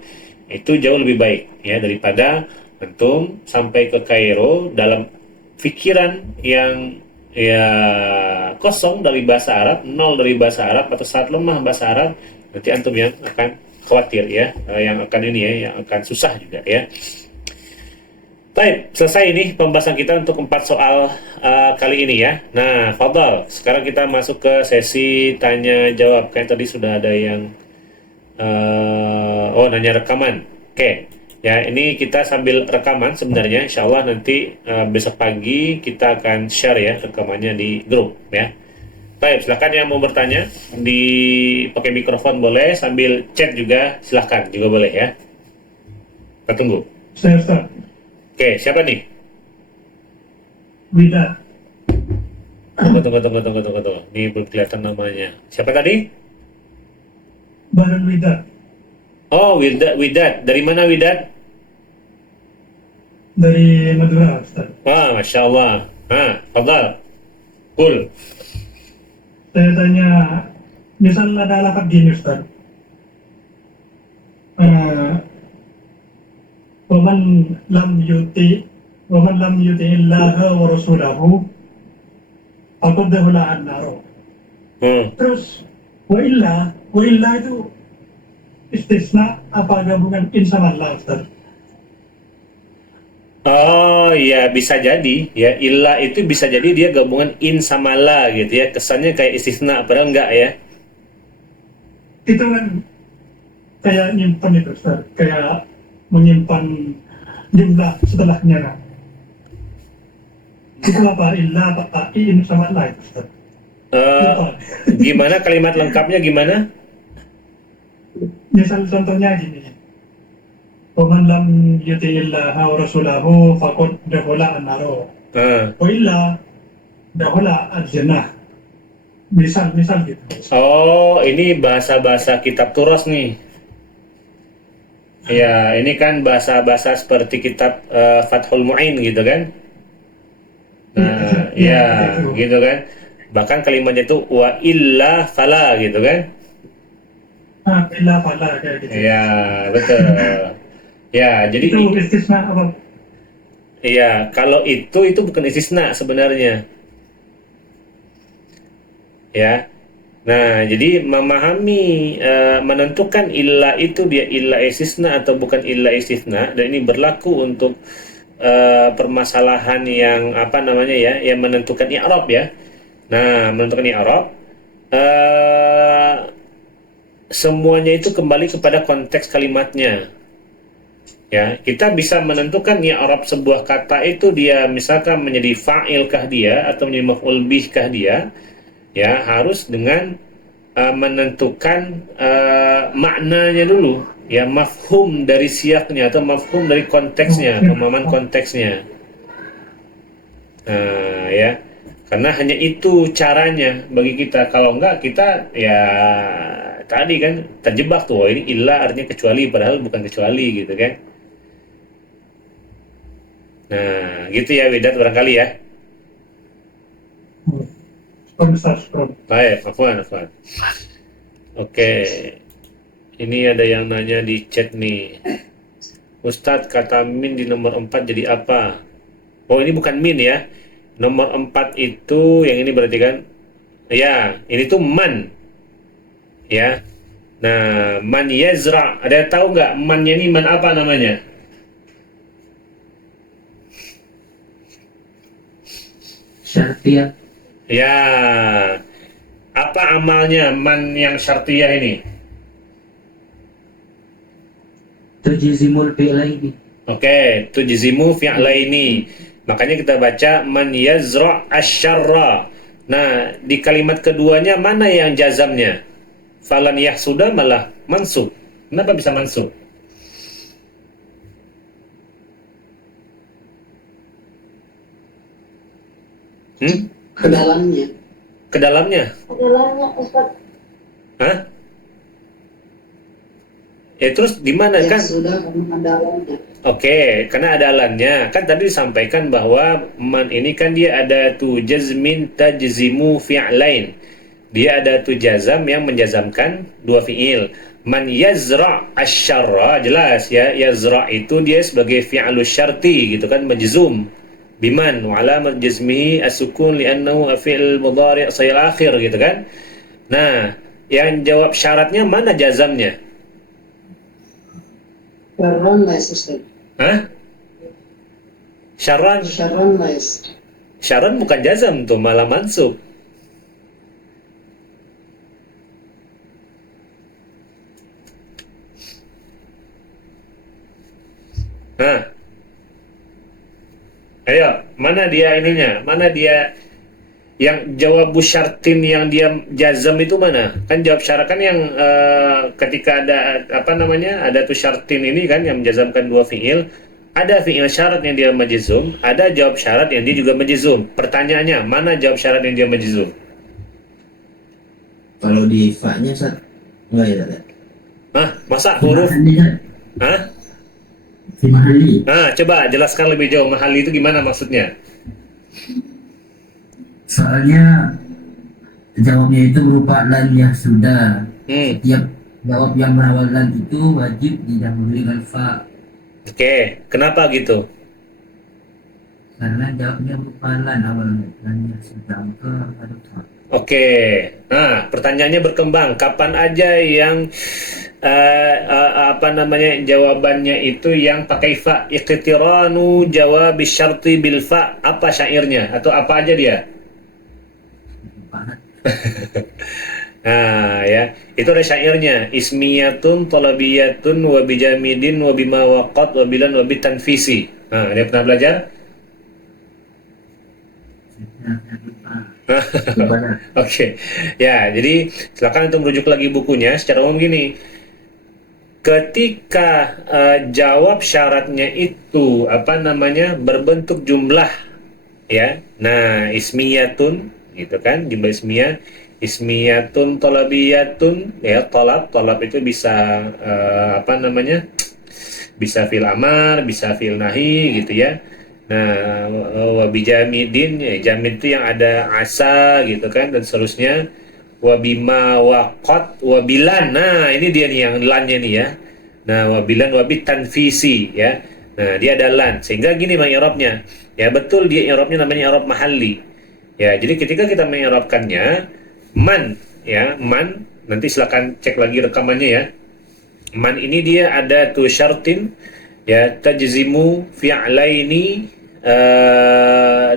itu jauh lebih baik ya, daripada antum sampai ke Kairo dalam pikiran yang ya kosong dari bahasa Arab, nol dari bahasa Arab, atau saat lemah bahasa Arab, nanti antum yang akan khawatir ya, yang akan ini ya, yang akan susah juga ya. Baik, selesai ini pembahasan kita untuk 4 soal kali ini ya. Nah, Fadal, sekarang kita masuk ke sesi tanya jawab. Kayak tadi sudah ada yang nanya rekaman. Oke, ya ini kita sambil rekaman sebenarnya. Insya Allah nanti besok pagi kita akan share ya rekamannya di grup ya. Baik, silakan yang mau bertanya pakai mikrofon boleh, sambil chat juga silakan juga boleh ya. Kita tunggu. Saya Ustaz. Oke, siapa nih? Wida. Tunggu. Ini belum kelihatan namanya. Siapa tadi? Baran Wida. Oh, Widat. Dari mana Widat? Dari Madura, Ustaz. Wah, Masya Allah. Fadal. Cool. Saya tanya, misal ada lafaz gini, Ustaz. Waman lam yuti illaha wa rasulahu faqad dakhala an-nar. Terus wa illa itu istisna apa gabungan in sama Allah, Ustaz? Oh ya, bisa jadi ya, illa itu bisa jadi dia gabungan in sama la gitu ya, kesannya kayak istisna padahal enggak ya. Itu kan kayak nyimpan itu, Ustaz, kayak menyimpan jumlah setelahnya. Itu apa? Illa apa? In sama Allah itu, Ustaz. Gimana kalimat lengkapnya gimana? Misal contohnya gini. Waman lam yuti'illaha wa rasulahu faqad dakhala an-nar. Wa illa dakhala al-jannah. Misal gitu. Oh, ini bahasa-bahasa kitab turas nih. Ya, ini kan bahasa-bahasa seperti kitab Fathul Mu'in gitu kan? Nah, ya, gitu kan? Bahkan kalimatnya itu wa illa fala gitu kan? Illa fala kayak gitu. Ya, betul. Ya, jadi itu istisna apa? iya, kalau itu bukan istisna sebenarnya. Ya. Nah, jadi memahami menentukan illa itu dia illa istisna atau bukan illa istisna, dan ini berlaku untuk permasalahan yang apa namanya ya, yang menentukan i'rab ya. Nah, menentukan i'rab semuanya itu kembali kepada konteks kalimatnya. Ya, kita bisa menentukan i'rab sebuah kata itu dia misalkan menjadi fa'il kah dia atau menjadi maf'ul bih kah dia. Ya, harus dengan menentukan maknanya dulu ya, mafhum dari siaknya atau mafhum dari konteksnya, pemahaman konteksnya Ya, karena hanya itu caranya bagi kita. Kalau enggak kita ya tadi kan terjebak tuh. Oh, ini illa artinya kecuali padahal bukan kecuali gitu kan. Nah, gitu ya Widat barangkali ya. Baik, afwan. Oke. Ini ada yang nanya di chat nih. Ustadz, kata min di nomor 4 jadi apa? Oh, ini bukan min ya. Nomor 4 itu yang ini berarti kan? Ya, ini tuh man. Ya. Nah, man yazra. Ada yang tahu nggak mannya ini man apa namanya? Syartiyah. Ya. Apa amalnya man yang syartiyah ini? Tujizimul fi'laini. Oke, tujzimu fi'laini. Makanya kita baca man yazra asyarra. Nah, di kalimat keduanya mana yang jazamnya? Falan yahsuda malah mansub. Kenapa bisa mansub? Ke dalamnya. Ke dalamnya? Adalah Ustaz. Hah? Ya terus di mana kan? Sudah karena dalamnya. Oke, karena ada alannya. Kan tadi disampaikan bahwa man ini kan dia ada tu jazmin tajzimu fi'lain. Dia ada tu jazam yang menjazamkan dua fi'il. Man yazra asyarra, jelas ya. Yazra itu dia sebagai fi'alus syarti gitu kan, majzum. Biman wa alamat jazmihi as-sukun li'annahu fi'il mudhari' sayil akhir gitu kan. Nah, yang jawab syaratnya mana jazamnya? Syarran lais Ustaz. Hah? Syarran? Syarran lais. Syarran bukan jazam tuh, malah mansub. Nah, ayo, mana dia ininya? Mana dia yang jawab syartin yang dia jazam itu mana? Kan jawab syarat kan yang ketika ada apa namanya? Ada tuh syartin ini kan yang menjazamkan dua fiil. Ada fiil syarat yang dia majzum, ada jawab syarat yang dia juga majzum. Pertanyaannya, mana jawab syarat yang dia majzum? Kalau di fa-nya Ustaz, enggak ya Ustaz? Hah? Masa huruf? Hah? Fi mahalli. Nah, coba jelaskan lebih jauh. Mahali itu gimana maksudnya? Soalnya jawabnya itu berupa lan ya sudah. Setiap jawab yang berawal lan itu wajib didahului dengan fa. Oke, kenapa gitu? Karena jawabnya berupa lan awal lan ya sudah maka ada fa. Oke, nah pertanyaannya berkembang. Kapan aja yang apa namanya jawabannya itu yang pakai fa? Iqtiranu jawab syarti bil fa. Apa syairnya? Atau apa aja dia? Nah ya, itu ada syairnya. Ismiyatun, talabiyatun, wa bijamidin, wa bima waqat, wa bilan, wa bitanfisi. Nah, dia pernah belajar? Oke, ya jadi silakan untuk merujuk lagi bukunya. Secara umum gini, ketika jawab syaratnya itu apa namanya berbentuk jumlah, ya. Nah, ismiyatun, gitu kan, jumlah ismiyah. Ismiyatun, talabiyatun, ya talab itu bisa apa namanya, bisa fil amar, bisa fil nahi, gitu ya. Nah, wabijamidin, ya, jamid itu yang ada asa gitu kan dan seterusnya. Wabima waqat wabilan. Nah, ini dia nih yang lannya nih ya. Nah, wabilan wabit tanfisi ya. Nah, dia ada lan. Sehingga gini bang i'rabnya. Ya betul dia i'rabnya namanya i'rab mahalli. Ya, jadi ketika kita mengi'rabkannya man ya, man nanti silakan cek lagi rekamannya ya. Man ini dia ada tuh syartin ya tajzimu fi'laini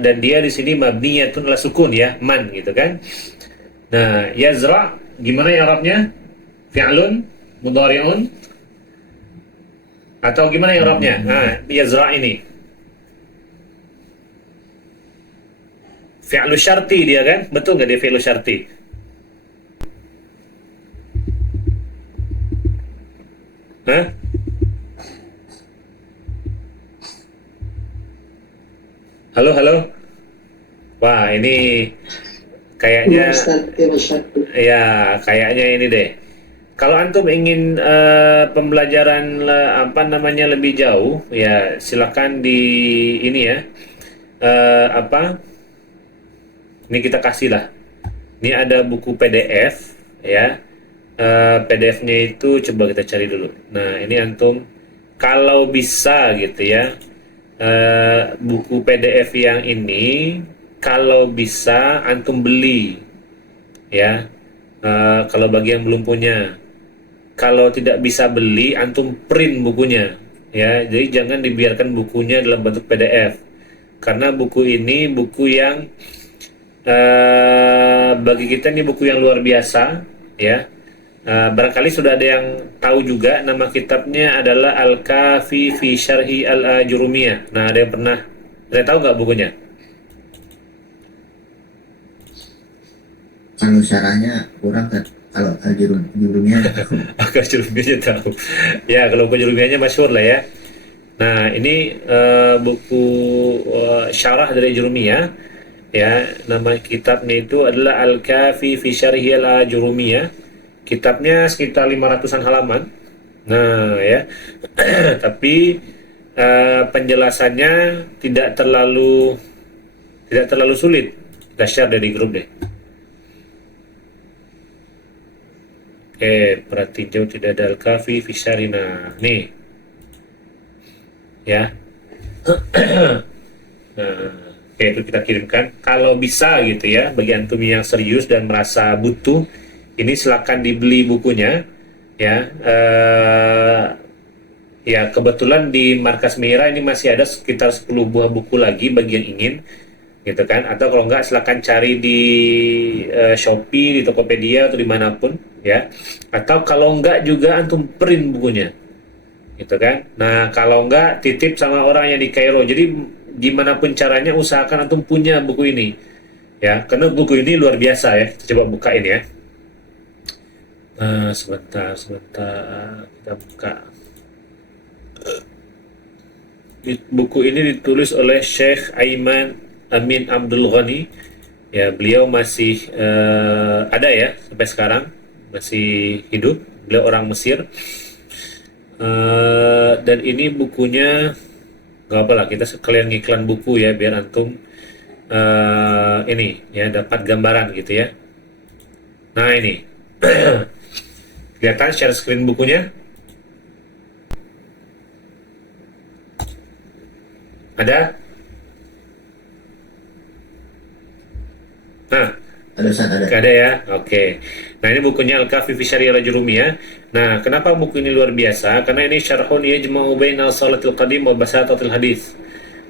dan dia di sini mabniyatun ala sukun ya, man gitu kan. Nah, yazra gimana ya Arabnya? Fi'lun mudhari'un atau gimana ya Arabnya? Nah, yazra ini fi'lu syarti dia kan? Betul nggak dia fi'lu syarti? Hah? Halo, halo. Wah, ini Ya kayaknya Ustaz, ya Ustaz. ya kayaknya ini deh. Kalau antum ingin pembelajaran apa namanya lebih jauh, ya silakan di ini ya. Apa? Ini kita kasih lah. Ini ada buku PDF ya. PDF-nya itu coba kita cari dulu. Nah, ini antum kalau bisa gitu ya. Buku PDF yang ini kalau bisa antum beli ya. Kalau bagi yang belum punya, kalau tidak bisa beli antum print bukunya ya. Jadi jangan dibiarkan bukunya dalam bentuk PDF, karena buku ini buku yang bagi kita ini buku yang luar biasa ya. Barangkali sudah ada yang tahu juga, nama kitabnya adalah Al-Kafi fi Syarhi Al-Ajurumiyah. Nah, ada yang pernah, ada yang tahu nggak bukunya? Kalau syarahnya kurang kan, kalau jurumnya Al-Ajurumiyahnya tahu. Ya, kalau Al-Ajurumiyahnya masyhur lah ya. Nah, ini buku syarah dari Ajurumiyah ya. Nama kitabnya itu adalah Al-Kafi fi Syarhi Al-Ajurumiyah. Kitabnya sekitar 500-an halaman. Nah, ya. Tapi penjelasannya tidak terlalu sulit. Kita share dari grup deh. Oke, perhatiin jauh tidak ada Al-Kafi fi Syarhi. Nah, nih. Ya. Nah, oke, itu kita kirimkan. Kalau bisa gitu ya, bagi antum yang serius dan merasa butuh, ini silakan dibeli bukunya ya. Ya kebetulan di Markas Mira ini masih ada sekitar 10 buah buku lagi bagi yang ingin gitu kan. Atau kalau enggak silakan cari di Shopee, di Tokopedia atau dimanapun ya. Atau kalau enggak juga antum print bukunya gitu kan. Nah, kalau enggak titip sama orang yang di Kairo. Jadi gimana pun caranya usahakan antum punya buku ini ya, karena buku ini luar biasa ya. Kita coba bukain ya. Sebentar kita buka. Buku ini ditulis oleh Syekh Aiman Amin Abdul Ghani ya. Beliau masih ada ya sampai sekarang, masih hidup. Beliau orang Mesir. Dan ini bukunya nggak apa lah, kita sekalian ngiklan buku ya biar antum ini ya dapat gambaran gitu ya. Nah, ini kelihatan share screen bukunya? Ada? Nah, ada Ustaz, ada. ada ya? Oke. Nah, ini bukunya Al-Kafi fi Syarhi Al-Ajurumiyah. Nah, kenapa buku ini luar biasa? Karena ini syarhun yajma'u baina salatil qadim wa basatatil hadis.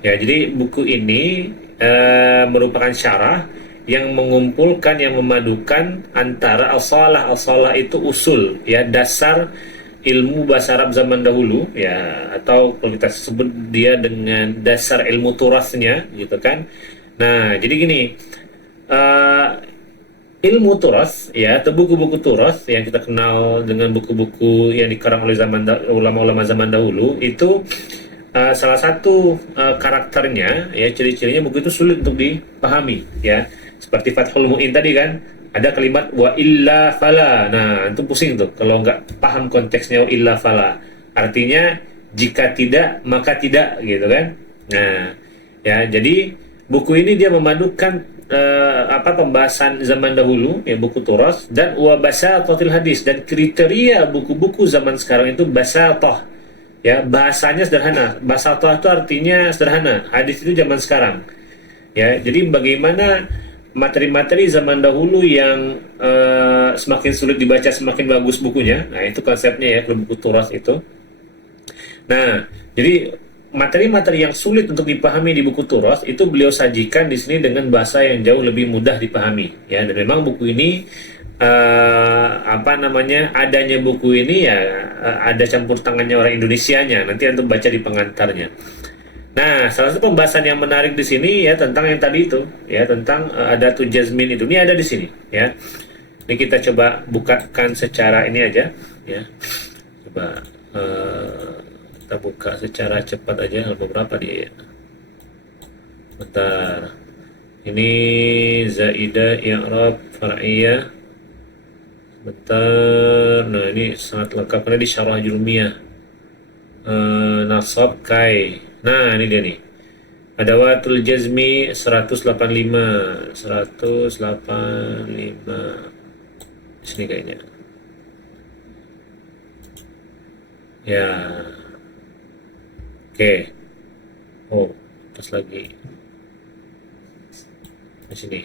Ya, jadi buku ini merupakan syarah yang mengumpulkan, yang memadukan antara al-salah. Al-salah itu usul ya, dasar ilmu bahasa Arab zaman dahulu ya, atau kalau kita sebut dia dengan dasar ilmu turasnya gitu kan. Nah, jadi gini, ilmu turas ya, atau buku-buku turas yang kita kenal dengan buku-buku yang dikarang oleh ulama-ulama zaman dahulu itu salah satu karakternya ya, ciri-cirinya buku itu sulit untuk dipahami ya. Seperti Fathul Mu'in tadi kan, ada kalimat wa illa fala. Nah, itu pusing tuh kalau nggak paham konteksnya wa illa fala. Artinya jika tidak maka tidak gitu kan. Nah, ya jadi buku ini dia memadukan pembahasan zaman dahulu ya, buku turas, dan wa basatatil hadis, dan kriteria buku-buku zaman sekarang itu basatah ya, bahasanya sederhana. Basatah itu artinya sederhana. Hadis itu zaman sekarang ya. Jadi bagaimana materi-materi zaman dahulu yang semakin sulit dibaca semakin bagus bukunya. Nah, itu konsepnya ya kalau buku turas itu. Nah, jadi materi-materi yang sulit untuk dipahami di buku turas itu beliau sajikan di sini dengan bahasa yang jauh lebih mudah dipahami ya. Dan memang buku ini adanya buku ini ya ada campur tangannya orang Indonesianya. Nanti antum baca di pengantarnya. Nah, salah satu pembahasan yang menarik di sini ya tentang yang tadi itu ya, tentang Adatu Jazmin itu. Ini ada di sini ya. Ini kita coba bukakan secara ini aja ya. Coba kita buka secara cepat aja, beberapa dia ya. Bentar Ini zaidah, i'rab, far'iyah. Bentar. Nah, ini sangat lengkap karena di syarah Jurumiyah. Nasab, kai. Nah, ini dia nih. Adawatul jazmi 185. 185. Di sini kayaknya. Ya. Oke. Oh, pas lagi. Di sini.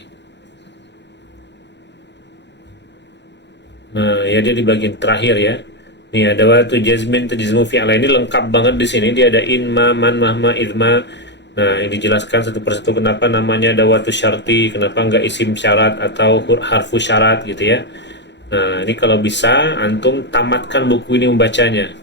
Nah, ya dia di bagian terakhir ya. Nih ada waktu jazmin tajzimu fi'ala, ini lengkap banget di sini. Dia ada in, ma, man, mahma, idma. Nah, ini dijelaskan satu persatu kenapa namanya dawatu syarti, kenapa enggak isim syarat atau harfu syarat gitu ya. Nah, ini kalau bisa antum tamatkan buku ini membacanya.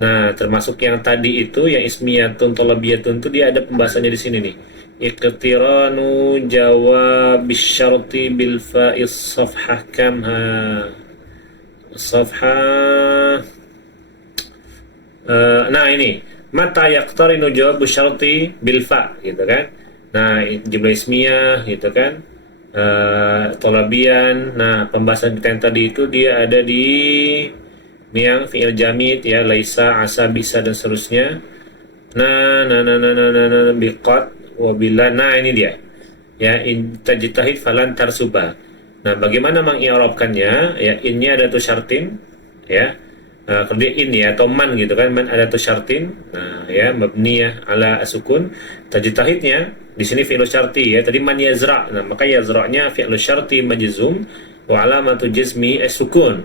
Nah, termasuk yang tadi itu yang ismiyatun talabiyatun itu dia ada pembahasannya di sini nih. Iqtiranu jawab bisyarti bil fa'is safhah kamha. Safhah. Nah, ini mata yaqtarinu jawab bisyarti bil fa gitu kan. Nah, jumlah ismiyah gitu kan. Tolabian. Nah, pembahasan kita yang tadi itu dia ada di yang fi'il jamid ya, laisa, asa, bisa dan seterusnya. Nah, biqat wabila. Nah, ini dia. Ya, in tajtahid falan tarsuba. Nah, bagaimana mengi'rabkannya? Ya, innya ada tu syartin ya. Kalau dia in ya atau man gitu kan, man ada tu syartin. Nah, ya mabniyah ala sukun. Tajtahidnya di sini fi'il syarti ya. Tadi man yazra. Nah, maka yazra'nya fi'il syarti majzum wa alamatu jazmi as-sukun.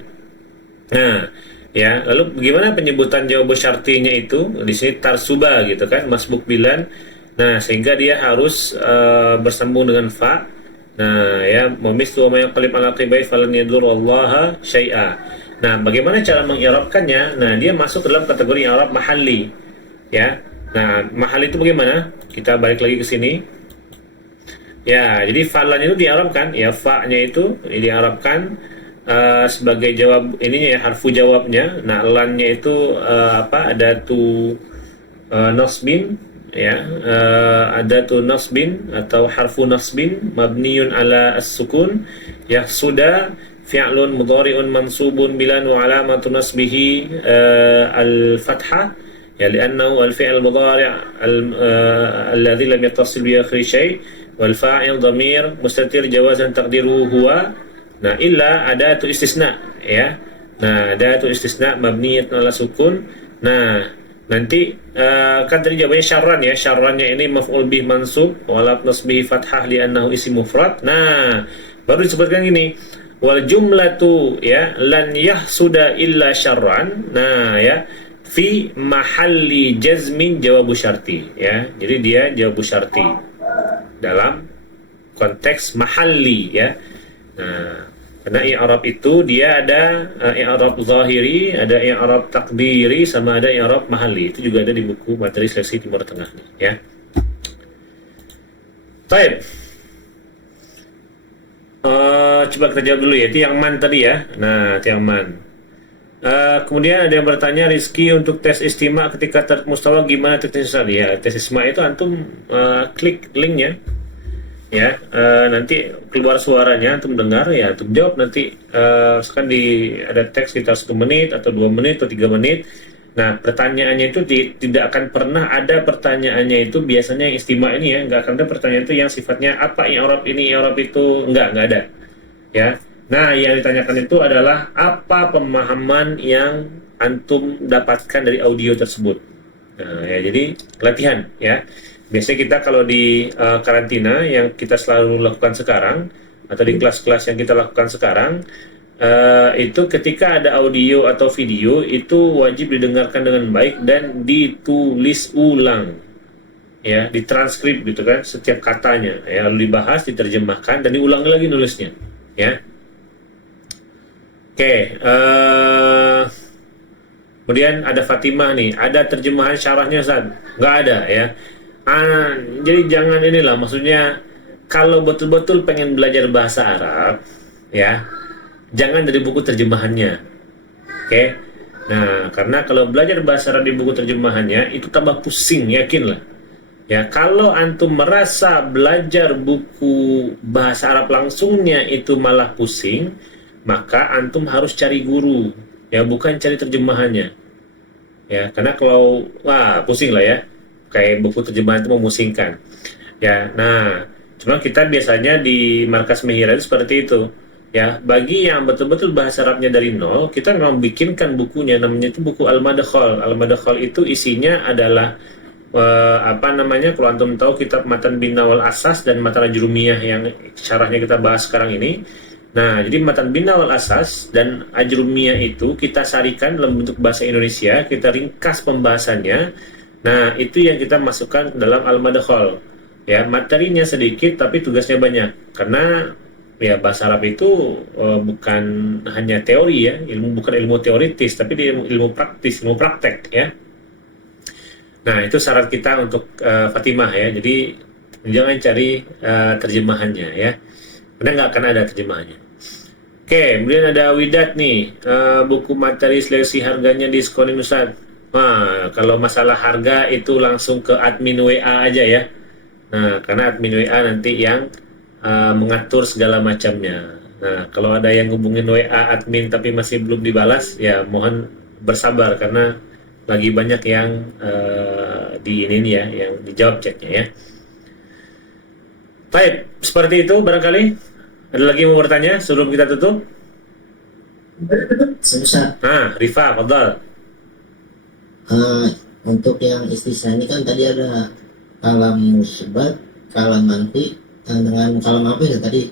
Nah, ya, lalu bagaimana penyebutan jawab syartinya itu? Di sini tarsuba gitu kan, masbuk bilan. Nah, sehingga dia harus bersambung dengan fa. Nah, ya, mumislu wa ma yaqlib ala qibai falan yadur wallaha syai'a. Nah, bagaimana cara mengi'rabkannya? Nah, dia masuk dalam kategori i'rab mahalli. Ya. Nah, mahalli itu bagaimana? Kita balik lagi ke sini. Ya, jadi falan itu di'rabkan, ya fa-nya itu di'rabkan sebagai jawab ininya ya, harfu jawabnya. Nah, lannya itu ada tu nasbin ya, ada tu nasbin atau harfu nasbin mabniyun ala as-sukun ya, sudah fi'lun mudhari'un mansubun bilan wa alamatu nasbihi al-fathah ya, li'annahu al-fi'l mudhari' alladhi lam yattasil bi akhir shay' wal fa'il dhamir mustatir jawazan taqdiruhu huwa. Nah, illa ada tu istisna ya. Nah, ada tu istisna mabniyat ala sukun. Nah, nanti kan tadi jawabannya syarran ya. Syarrannya ini maf'ul bih mansub wa la nasbihi fathah li'annahu isim mufrad. Nah, baru disebutkan gini. Wal jumlatu ya lan yahsuda illa syarran. Nah, ya fi mahalli jazmin jawabu syarti ya. Jadi dia jawabu syarti dalam konteks mahalli ya. Nah, karena i'rab itu dia ada i'rab zahiri, ada i'rab takdiri, sama ada i'rab mahalli. Itu juga ada di buku materi seleksi Timur Tengah nih, ya. Baik. Coba kita jawab dulu ya. Itu yang man tadi ya. Nah, itu yang man. Kemudian ada yang bertanya, Rizky, untuk tes istima ketika mustawa gimana tes istima? Ya, tes istima itu antum klik linknya. Ya, nanti keluar suaranya, antum dengar ya, antum jawab nanti. Sekarang ada teks sekitar 1 menit atau 2 menit atau 3 menit. Nah, pertanyaannya itu tidak akan pernah ada pertanyaannya itu biasanya yang istima ini ya, nggak akan ada pertanyaan itu yang sifatnya apa i'rab ini, i'rab itu, nggak ada. Ya, nah yang ditanyakan itu adalah apa pemahaman yang antum dapatkan dari audio tersebut. Nah, ya jadi latihan ya. Biasanya kita kalau di karantina yang kita selalu lakukan sekarang atau di kelas-kelas yang kita lakukan sekarang itu ketika ada audio atau video itu wajib didengarkan dengan baik dan ditulis ulang ya, ditranskrip gitu kan setiap katanya ya, lalu dibahas, diterjemahkan dan diulangi lagi nulisnya ya. Oke, kemudian ada Fatimah nih, ada terjemahan syarahnya Ustaz? Nggak ada ya. Jadi jangan inilah, maksudnya kalau betul-betul pengen belajar bahasa Arab ya, jangan dari buku terjemahannya. Oke. Nah, karena kalau belajar bahasa Arab di buku terjemahannya itu tambah pusing, yakinlah. Ya, kalau antum merasa belajar buku bahasa Arab langsungnya itu malah pusing, maka antum harus cari guru, ya bukan cari terjemahannya. Ya, karena kalau pusing lah ya, kayak buku terjemahan itu memusingkan. Ya, nah, cuma kita biasanya di Markas Mihira itu seperti itu. Ya, bagi yang betul-betul bahasa Arabnya dari nol, kita memang bikinkan bukunya, namanya itu buku Al-Madkhal. Al-Madkhal itu isinya adalah kalau antum tahu kitab Matan Bina wal Asas dan Matan Ajrumiyah yang syarahnya kita bahas sekarang ini. Nah, jadi Matan Bina wal Asas dan Ajrumiyah itu kita sarikan dalam bentuk bahasa Indonesia, kita ringkas pembahasannya. Nah, itu yang kita masukkan dalam Al-Madkhal. Ya, materinya sedikit tapi tugasnya banyak. Karena ya bahasa Arab itu bukan hanya teori ya, bukan ilmu teoritis, tapi ilmu praktis, ilmu praktek ya. Nah, itu syarat kita untuk Fatimah ya. Jadi jangan cari terjemahannya ya, karena nggak akan ada terjemahannya. Oke, kemudian ada Widat nih, buku materi seleksi harganya diskonin Ustaz. Nah, kalau masalah harga itu langsung ke admin WA aja ya. Nah, karena admin WA nanti yang mengatur segala macamnya. Nah, kalau ada yang hubungin WA admin tapi masih belum dibalas, ya mohon bersabar karena lagi banyak yang yang dijawab chatnya ya. Baik, seperti itu barangkali. Ada lagi yang mau bertanya sebelum kita tutup? Ustaz, Rifa, fadhal. untuk yang istisna ini kan tadi ada kalam musbat, kalam manfi, dengan kalam apa ya tadi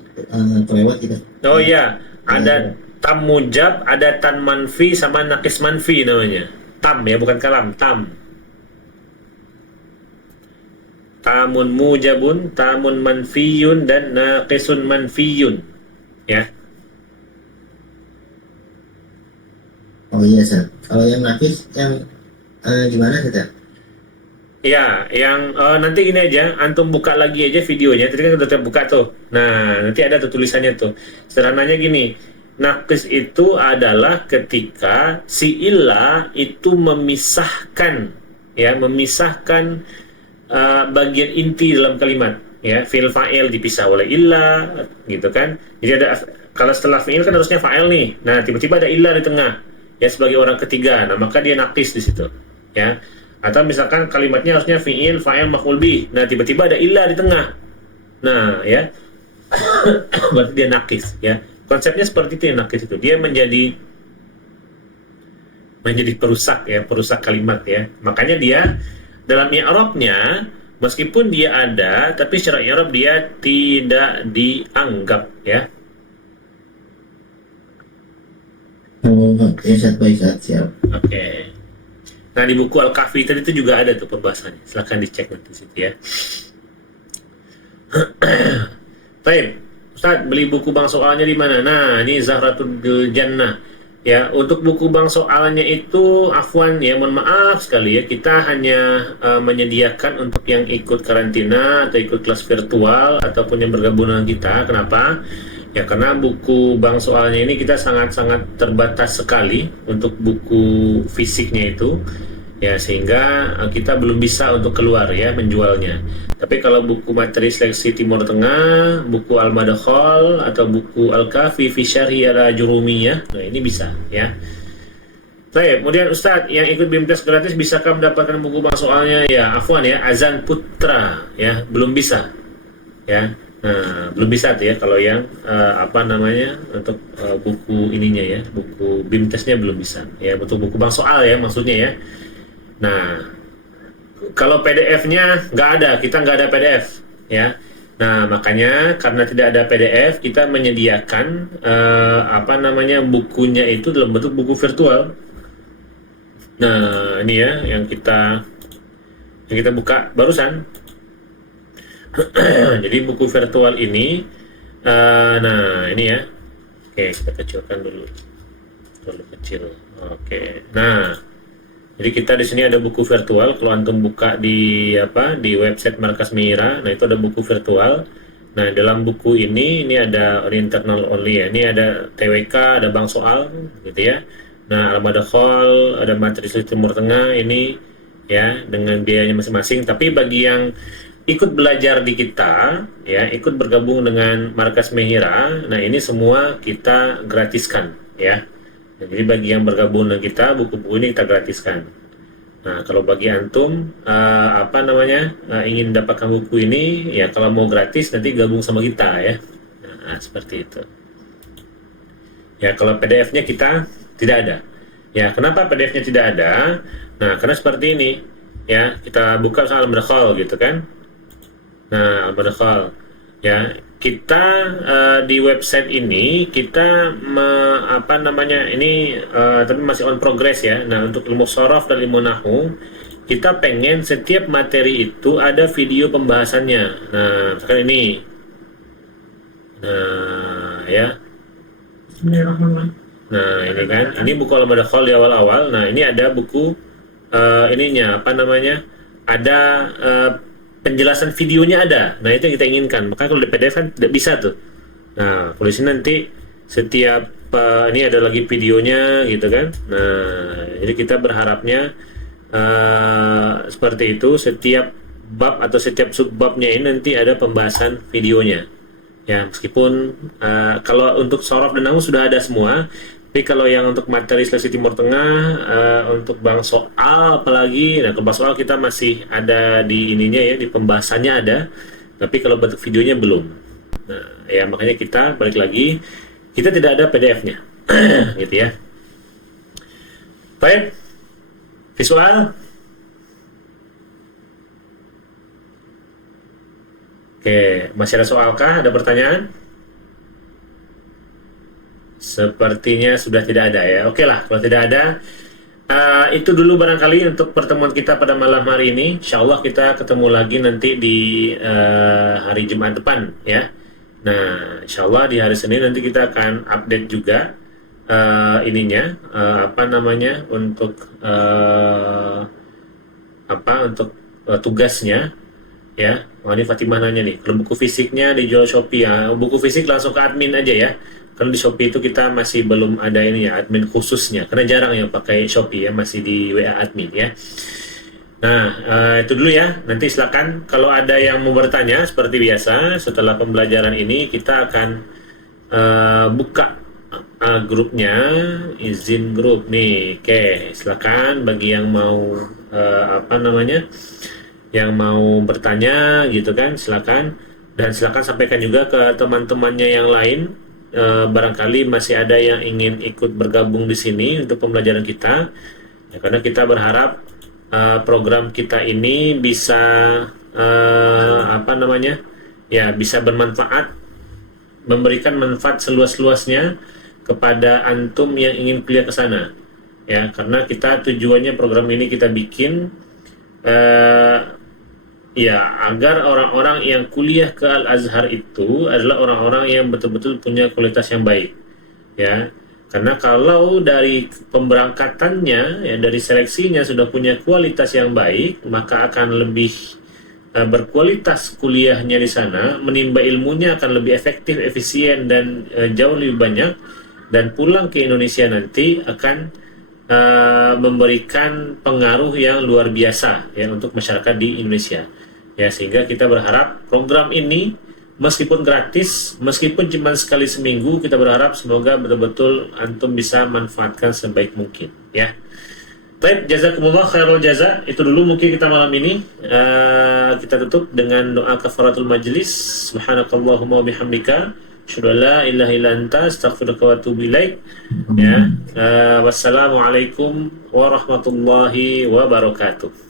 kelewat kita. Oh iya, ada tam mujab, ada tan manfi sama nakis manfi namanya. Tam ya, bukan kalam, tam. Tamun mujabun, tamun manfiyun, dan naqisun manfiyun. Ya. Oh iya, Ustaz. Kalau yang nafis yang gimana, Ustaz? Ya, yang nanti gini aja, antum buka lagi aja videonya. Tadi kan udah terbuka tuh. Nah, nanti ada tuh tulisannya tuh. Sederhananya gini, naqis itu adalah ketika si illa itu memisahkan bagian inti dalam kalimat, ya, fi'il fa'il dipisah oleh illa, gitu kan. Jadi ada, kalau setelah fi'il kan harusnya fa'il nih. Nah, tiba-tiba ada illa di tengah, ya, sebagai orang ketiga. Nah, maka dia naqis di situ, ya. Atau misalkan kalimatnya harusnya fi'il, fa'il, maf'ul bih. Nah, tiba-tiba ada illa di tengah. Nah, ya. Berarti dia naqis, ya. Konsepnya seperti itu, yang naqis itu. Dia menjadi perusak, ya, perusak kalimat, ya. Makanya dia dalam i'rabnya meskipun dia ada, tapi secara i'rab dia tidak dianggap, ya. Ya, Ustaz, baik, Ustaz, siap. Oke. Nah, di buku Al-Kahfi tadi itu juga ada tuh pembahasannya. Silahkan dicek nanti situ ya. Baik, Ustaz, beli buku bank soalnya di mana? Nah, ini Zahratul Jannah. Ya, untuk buku bank soalnya itu, afwan ya, mohon maaf sekali ya, kita hanya menyediakan untuk yang ikut karantina atau ikut kelas virtual ataupun yang bergabung dengan kita. Kenapa? Ya, karena buku bank soalnya ini kita sangat-sangat terbatas sekali untuk buku fisiknya itu. Ya, sehingga kita belum bisa untuk keluar ya menjualnya. Tapi kalau buku materi seleksi Timur Tengah, buku Al-Madkhal atau buku Al-Kahfi fi Syarhi al-Ajrumiyah, nah ini bisa ya. Baik, kemudian Ustadz yang ikut BIMTes gratis bisakah mendapatkan buku bank soalnya? Ya, afwan ya, Azan Putra ya, belum bisa. Ya. Nah, belum bisa tuh ya kalau yang untuk buku ininya ya, buku BIMTesnya belum bisa. Ya, betul, buku bank soal ya maksudnya ya. Nah, kalau PDF-nya nggak ada, kita nggak ada PDF, ya. Nah, makanya karena tidak ada PDF, kita menyediakan bukunya itu dalam bentuk buku virtual. Nah, ini ya yang kita buka barusan. Jadi buku virtual ini, nah ini ya. Oke, kita kecilkan dulu, terlalu kecil. Oke, nah. Jadi kita di sini ada buku virtual. Kalau antum buka di website Markas Mihira, nah itu ada buku virtual. Nah, dalam buku ini ada internal only ya. Ini ada TWK, ada bank soal gitu ya. Nah, Al-Madkhal, ada materi Timur Tengah, ini ya, dengan biayanya masing-masing. Tapi bagi yang ikut belajar di kita, ya, ikut bergabung dengan Markas Mehira, nah ini semua kita gratiskan, ya. Jadi bagi yang bergabung dengan kita, buku-buku ini kita gratiskan. Nah, kalau bagi antum ingin dapatkan buku ini, ya kalau mau gratis nanti gabung sama kita, ya. Nah, seperti itu. Ya, kalau PDF-nya kita tidak ada. Ya, kenapa PDF-nya tidak ada? Nah, karena seperti ini, ya, kita buka soal al-madkhal gitu kan. Nah, al-madkhal, ya, kita di website ini kita tapi masih on progress ya. Nah, untuk ilmu shorof dan ilmu nahwu kita pengen setiap materi itu ada video pembahasannya. Nah, misalkan ini, nah, ya. Nah, ini kan, ini buku al-madkhal di awal-awal. Nah, ini ada buku ada penjelasan videonya ada. Nah, itu yang kita inginkan. Maka kalau di PDF kan tidak bisa tuh. Nah, kalau di sini nanti setiap ini ada lagi videonya gitu kan. Nah, jadi kita berharapnya seperti itu, setiap bab atau setiap subbabnya ini nanti ada pembahasan videonya. Ya, meskipun kalau untuk shorof dan nahwu sudah ada semua, tapi kalau yang untuk materi seleksi Timur Tengah, untuk bang soal apalagi, nah kalau bang soal kita masih ada di ininya ya, di pembahasannya ada, tapi kalau bentuk videonya belum. Nah, ya makanya kita balik lagi, kita tidak ada PDF-nya, gitu ya. Baik, visual. Oke, masih ada soalkah? Ada pertanyaan? Sepertinya sudah tidak ada ya. Oke lah, kalau tidak ada, itu dulu barangkali untuk pertemuan kita pada malam hari ini. Insya Allah kita ketemu lagi nanti di hari Jumat depan ya. Nah, insya Allah di hari Senin nanti kita akan update juga untuk tugasnya. Ya, ini Fatimah nanya nih, kalau buku fisiknya dijual Shopee ya, buku fisik langsung ke admin aja ya. Kalau di Shopee itu kita masih belum ada ini ya, admin khususnya, karena jarang yang pakai Shopee ya, masih di WA admin ya. Nah, itu dulu ya. Nanti silakan kalau ada yang mau bertanya seperti biasa setelah pembelajaran ini kita akan buka grupnya, izin grup nih. Oke, silakan bagi yang mau yang mau bertanya gitu kan, silakan, dan silakan sampaikan juga ke teman-temannya yang lain. Barangkali masih ada yang ingin ikut bergabung di sini untuk pembelajaran kita ya, karena kita berharap program kita ini bisa bisa bermanfaat, memberikan manfaat seluas-luasnya kepada antum yang ingin kuliah ke sana ya, karena kita tujuannya program ini kita bikin agar orang-orang yang kuliah ke Al-Azhar itu adalah orang-orang yang betul-betul punya kualitas yang baik ya, karena kalau dari pemberangkatannya ya, dari seleksinya sudah punya kualitas yang baik, maka akan lebih berkualitas kuliahnya di sana, menimba ilmunya akan lebih efektif, efisien, dan jauh lebih banyak, dan pulang ke Indonesia nanti akan memberikan pengaruh yang luar biasa ya untuk masyarakat di Indonesia ya, sehingga kita berharap program ini meskipun gratis, meskipun cuma sekali seminggu, kita berharap semoga betul-betul antum bisa manfaatkan sebaik mungkin ya. Baik, jazakumullah khairul jaza. Itu dulu mungkin kita malam ini. Kita tutup dengan doa kafaratul majlis. Subhanakallahumma wa bihamdika asyhadu an la ilaha illa anta astaghfiruka wa atubu ilaik. Ya. Wassalamualaikum warahmatullahi wabarakatuh.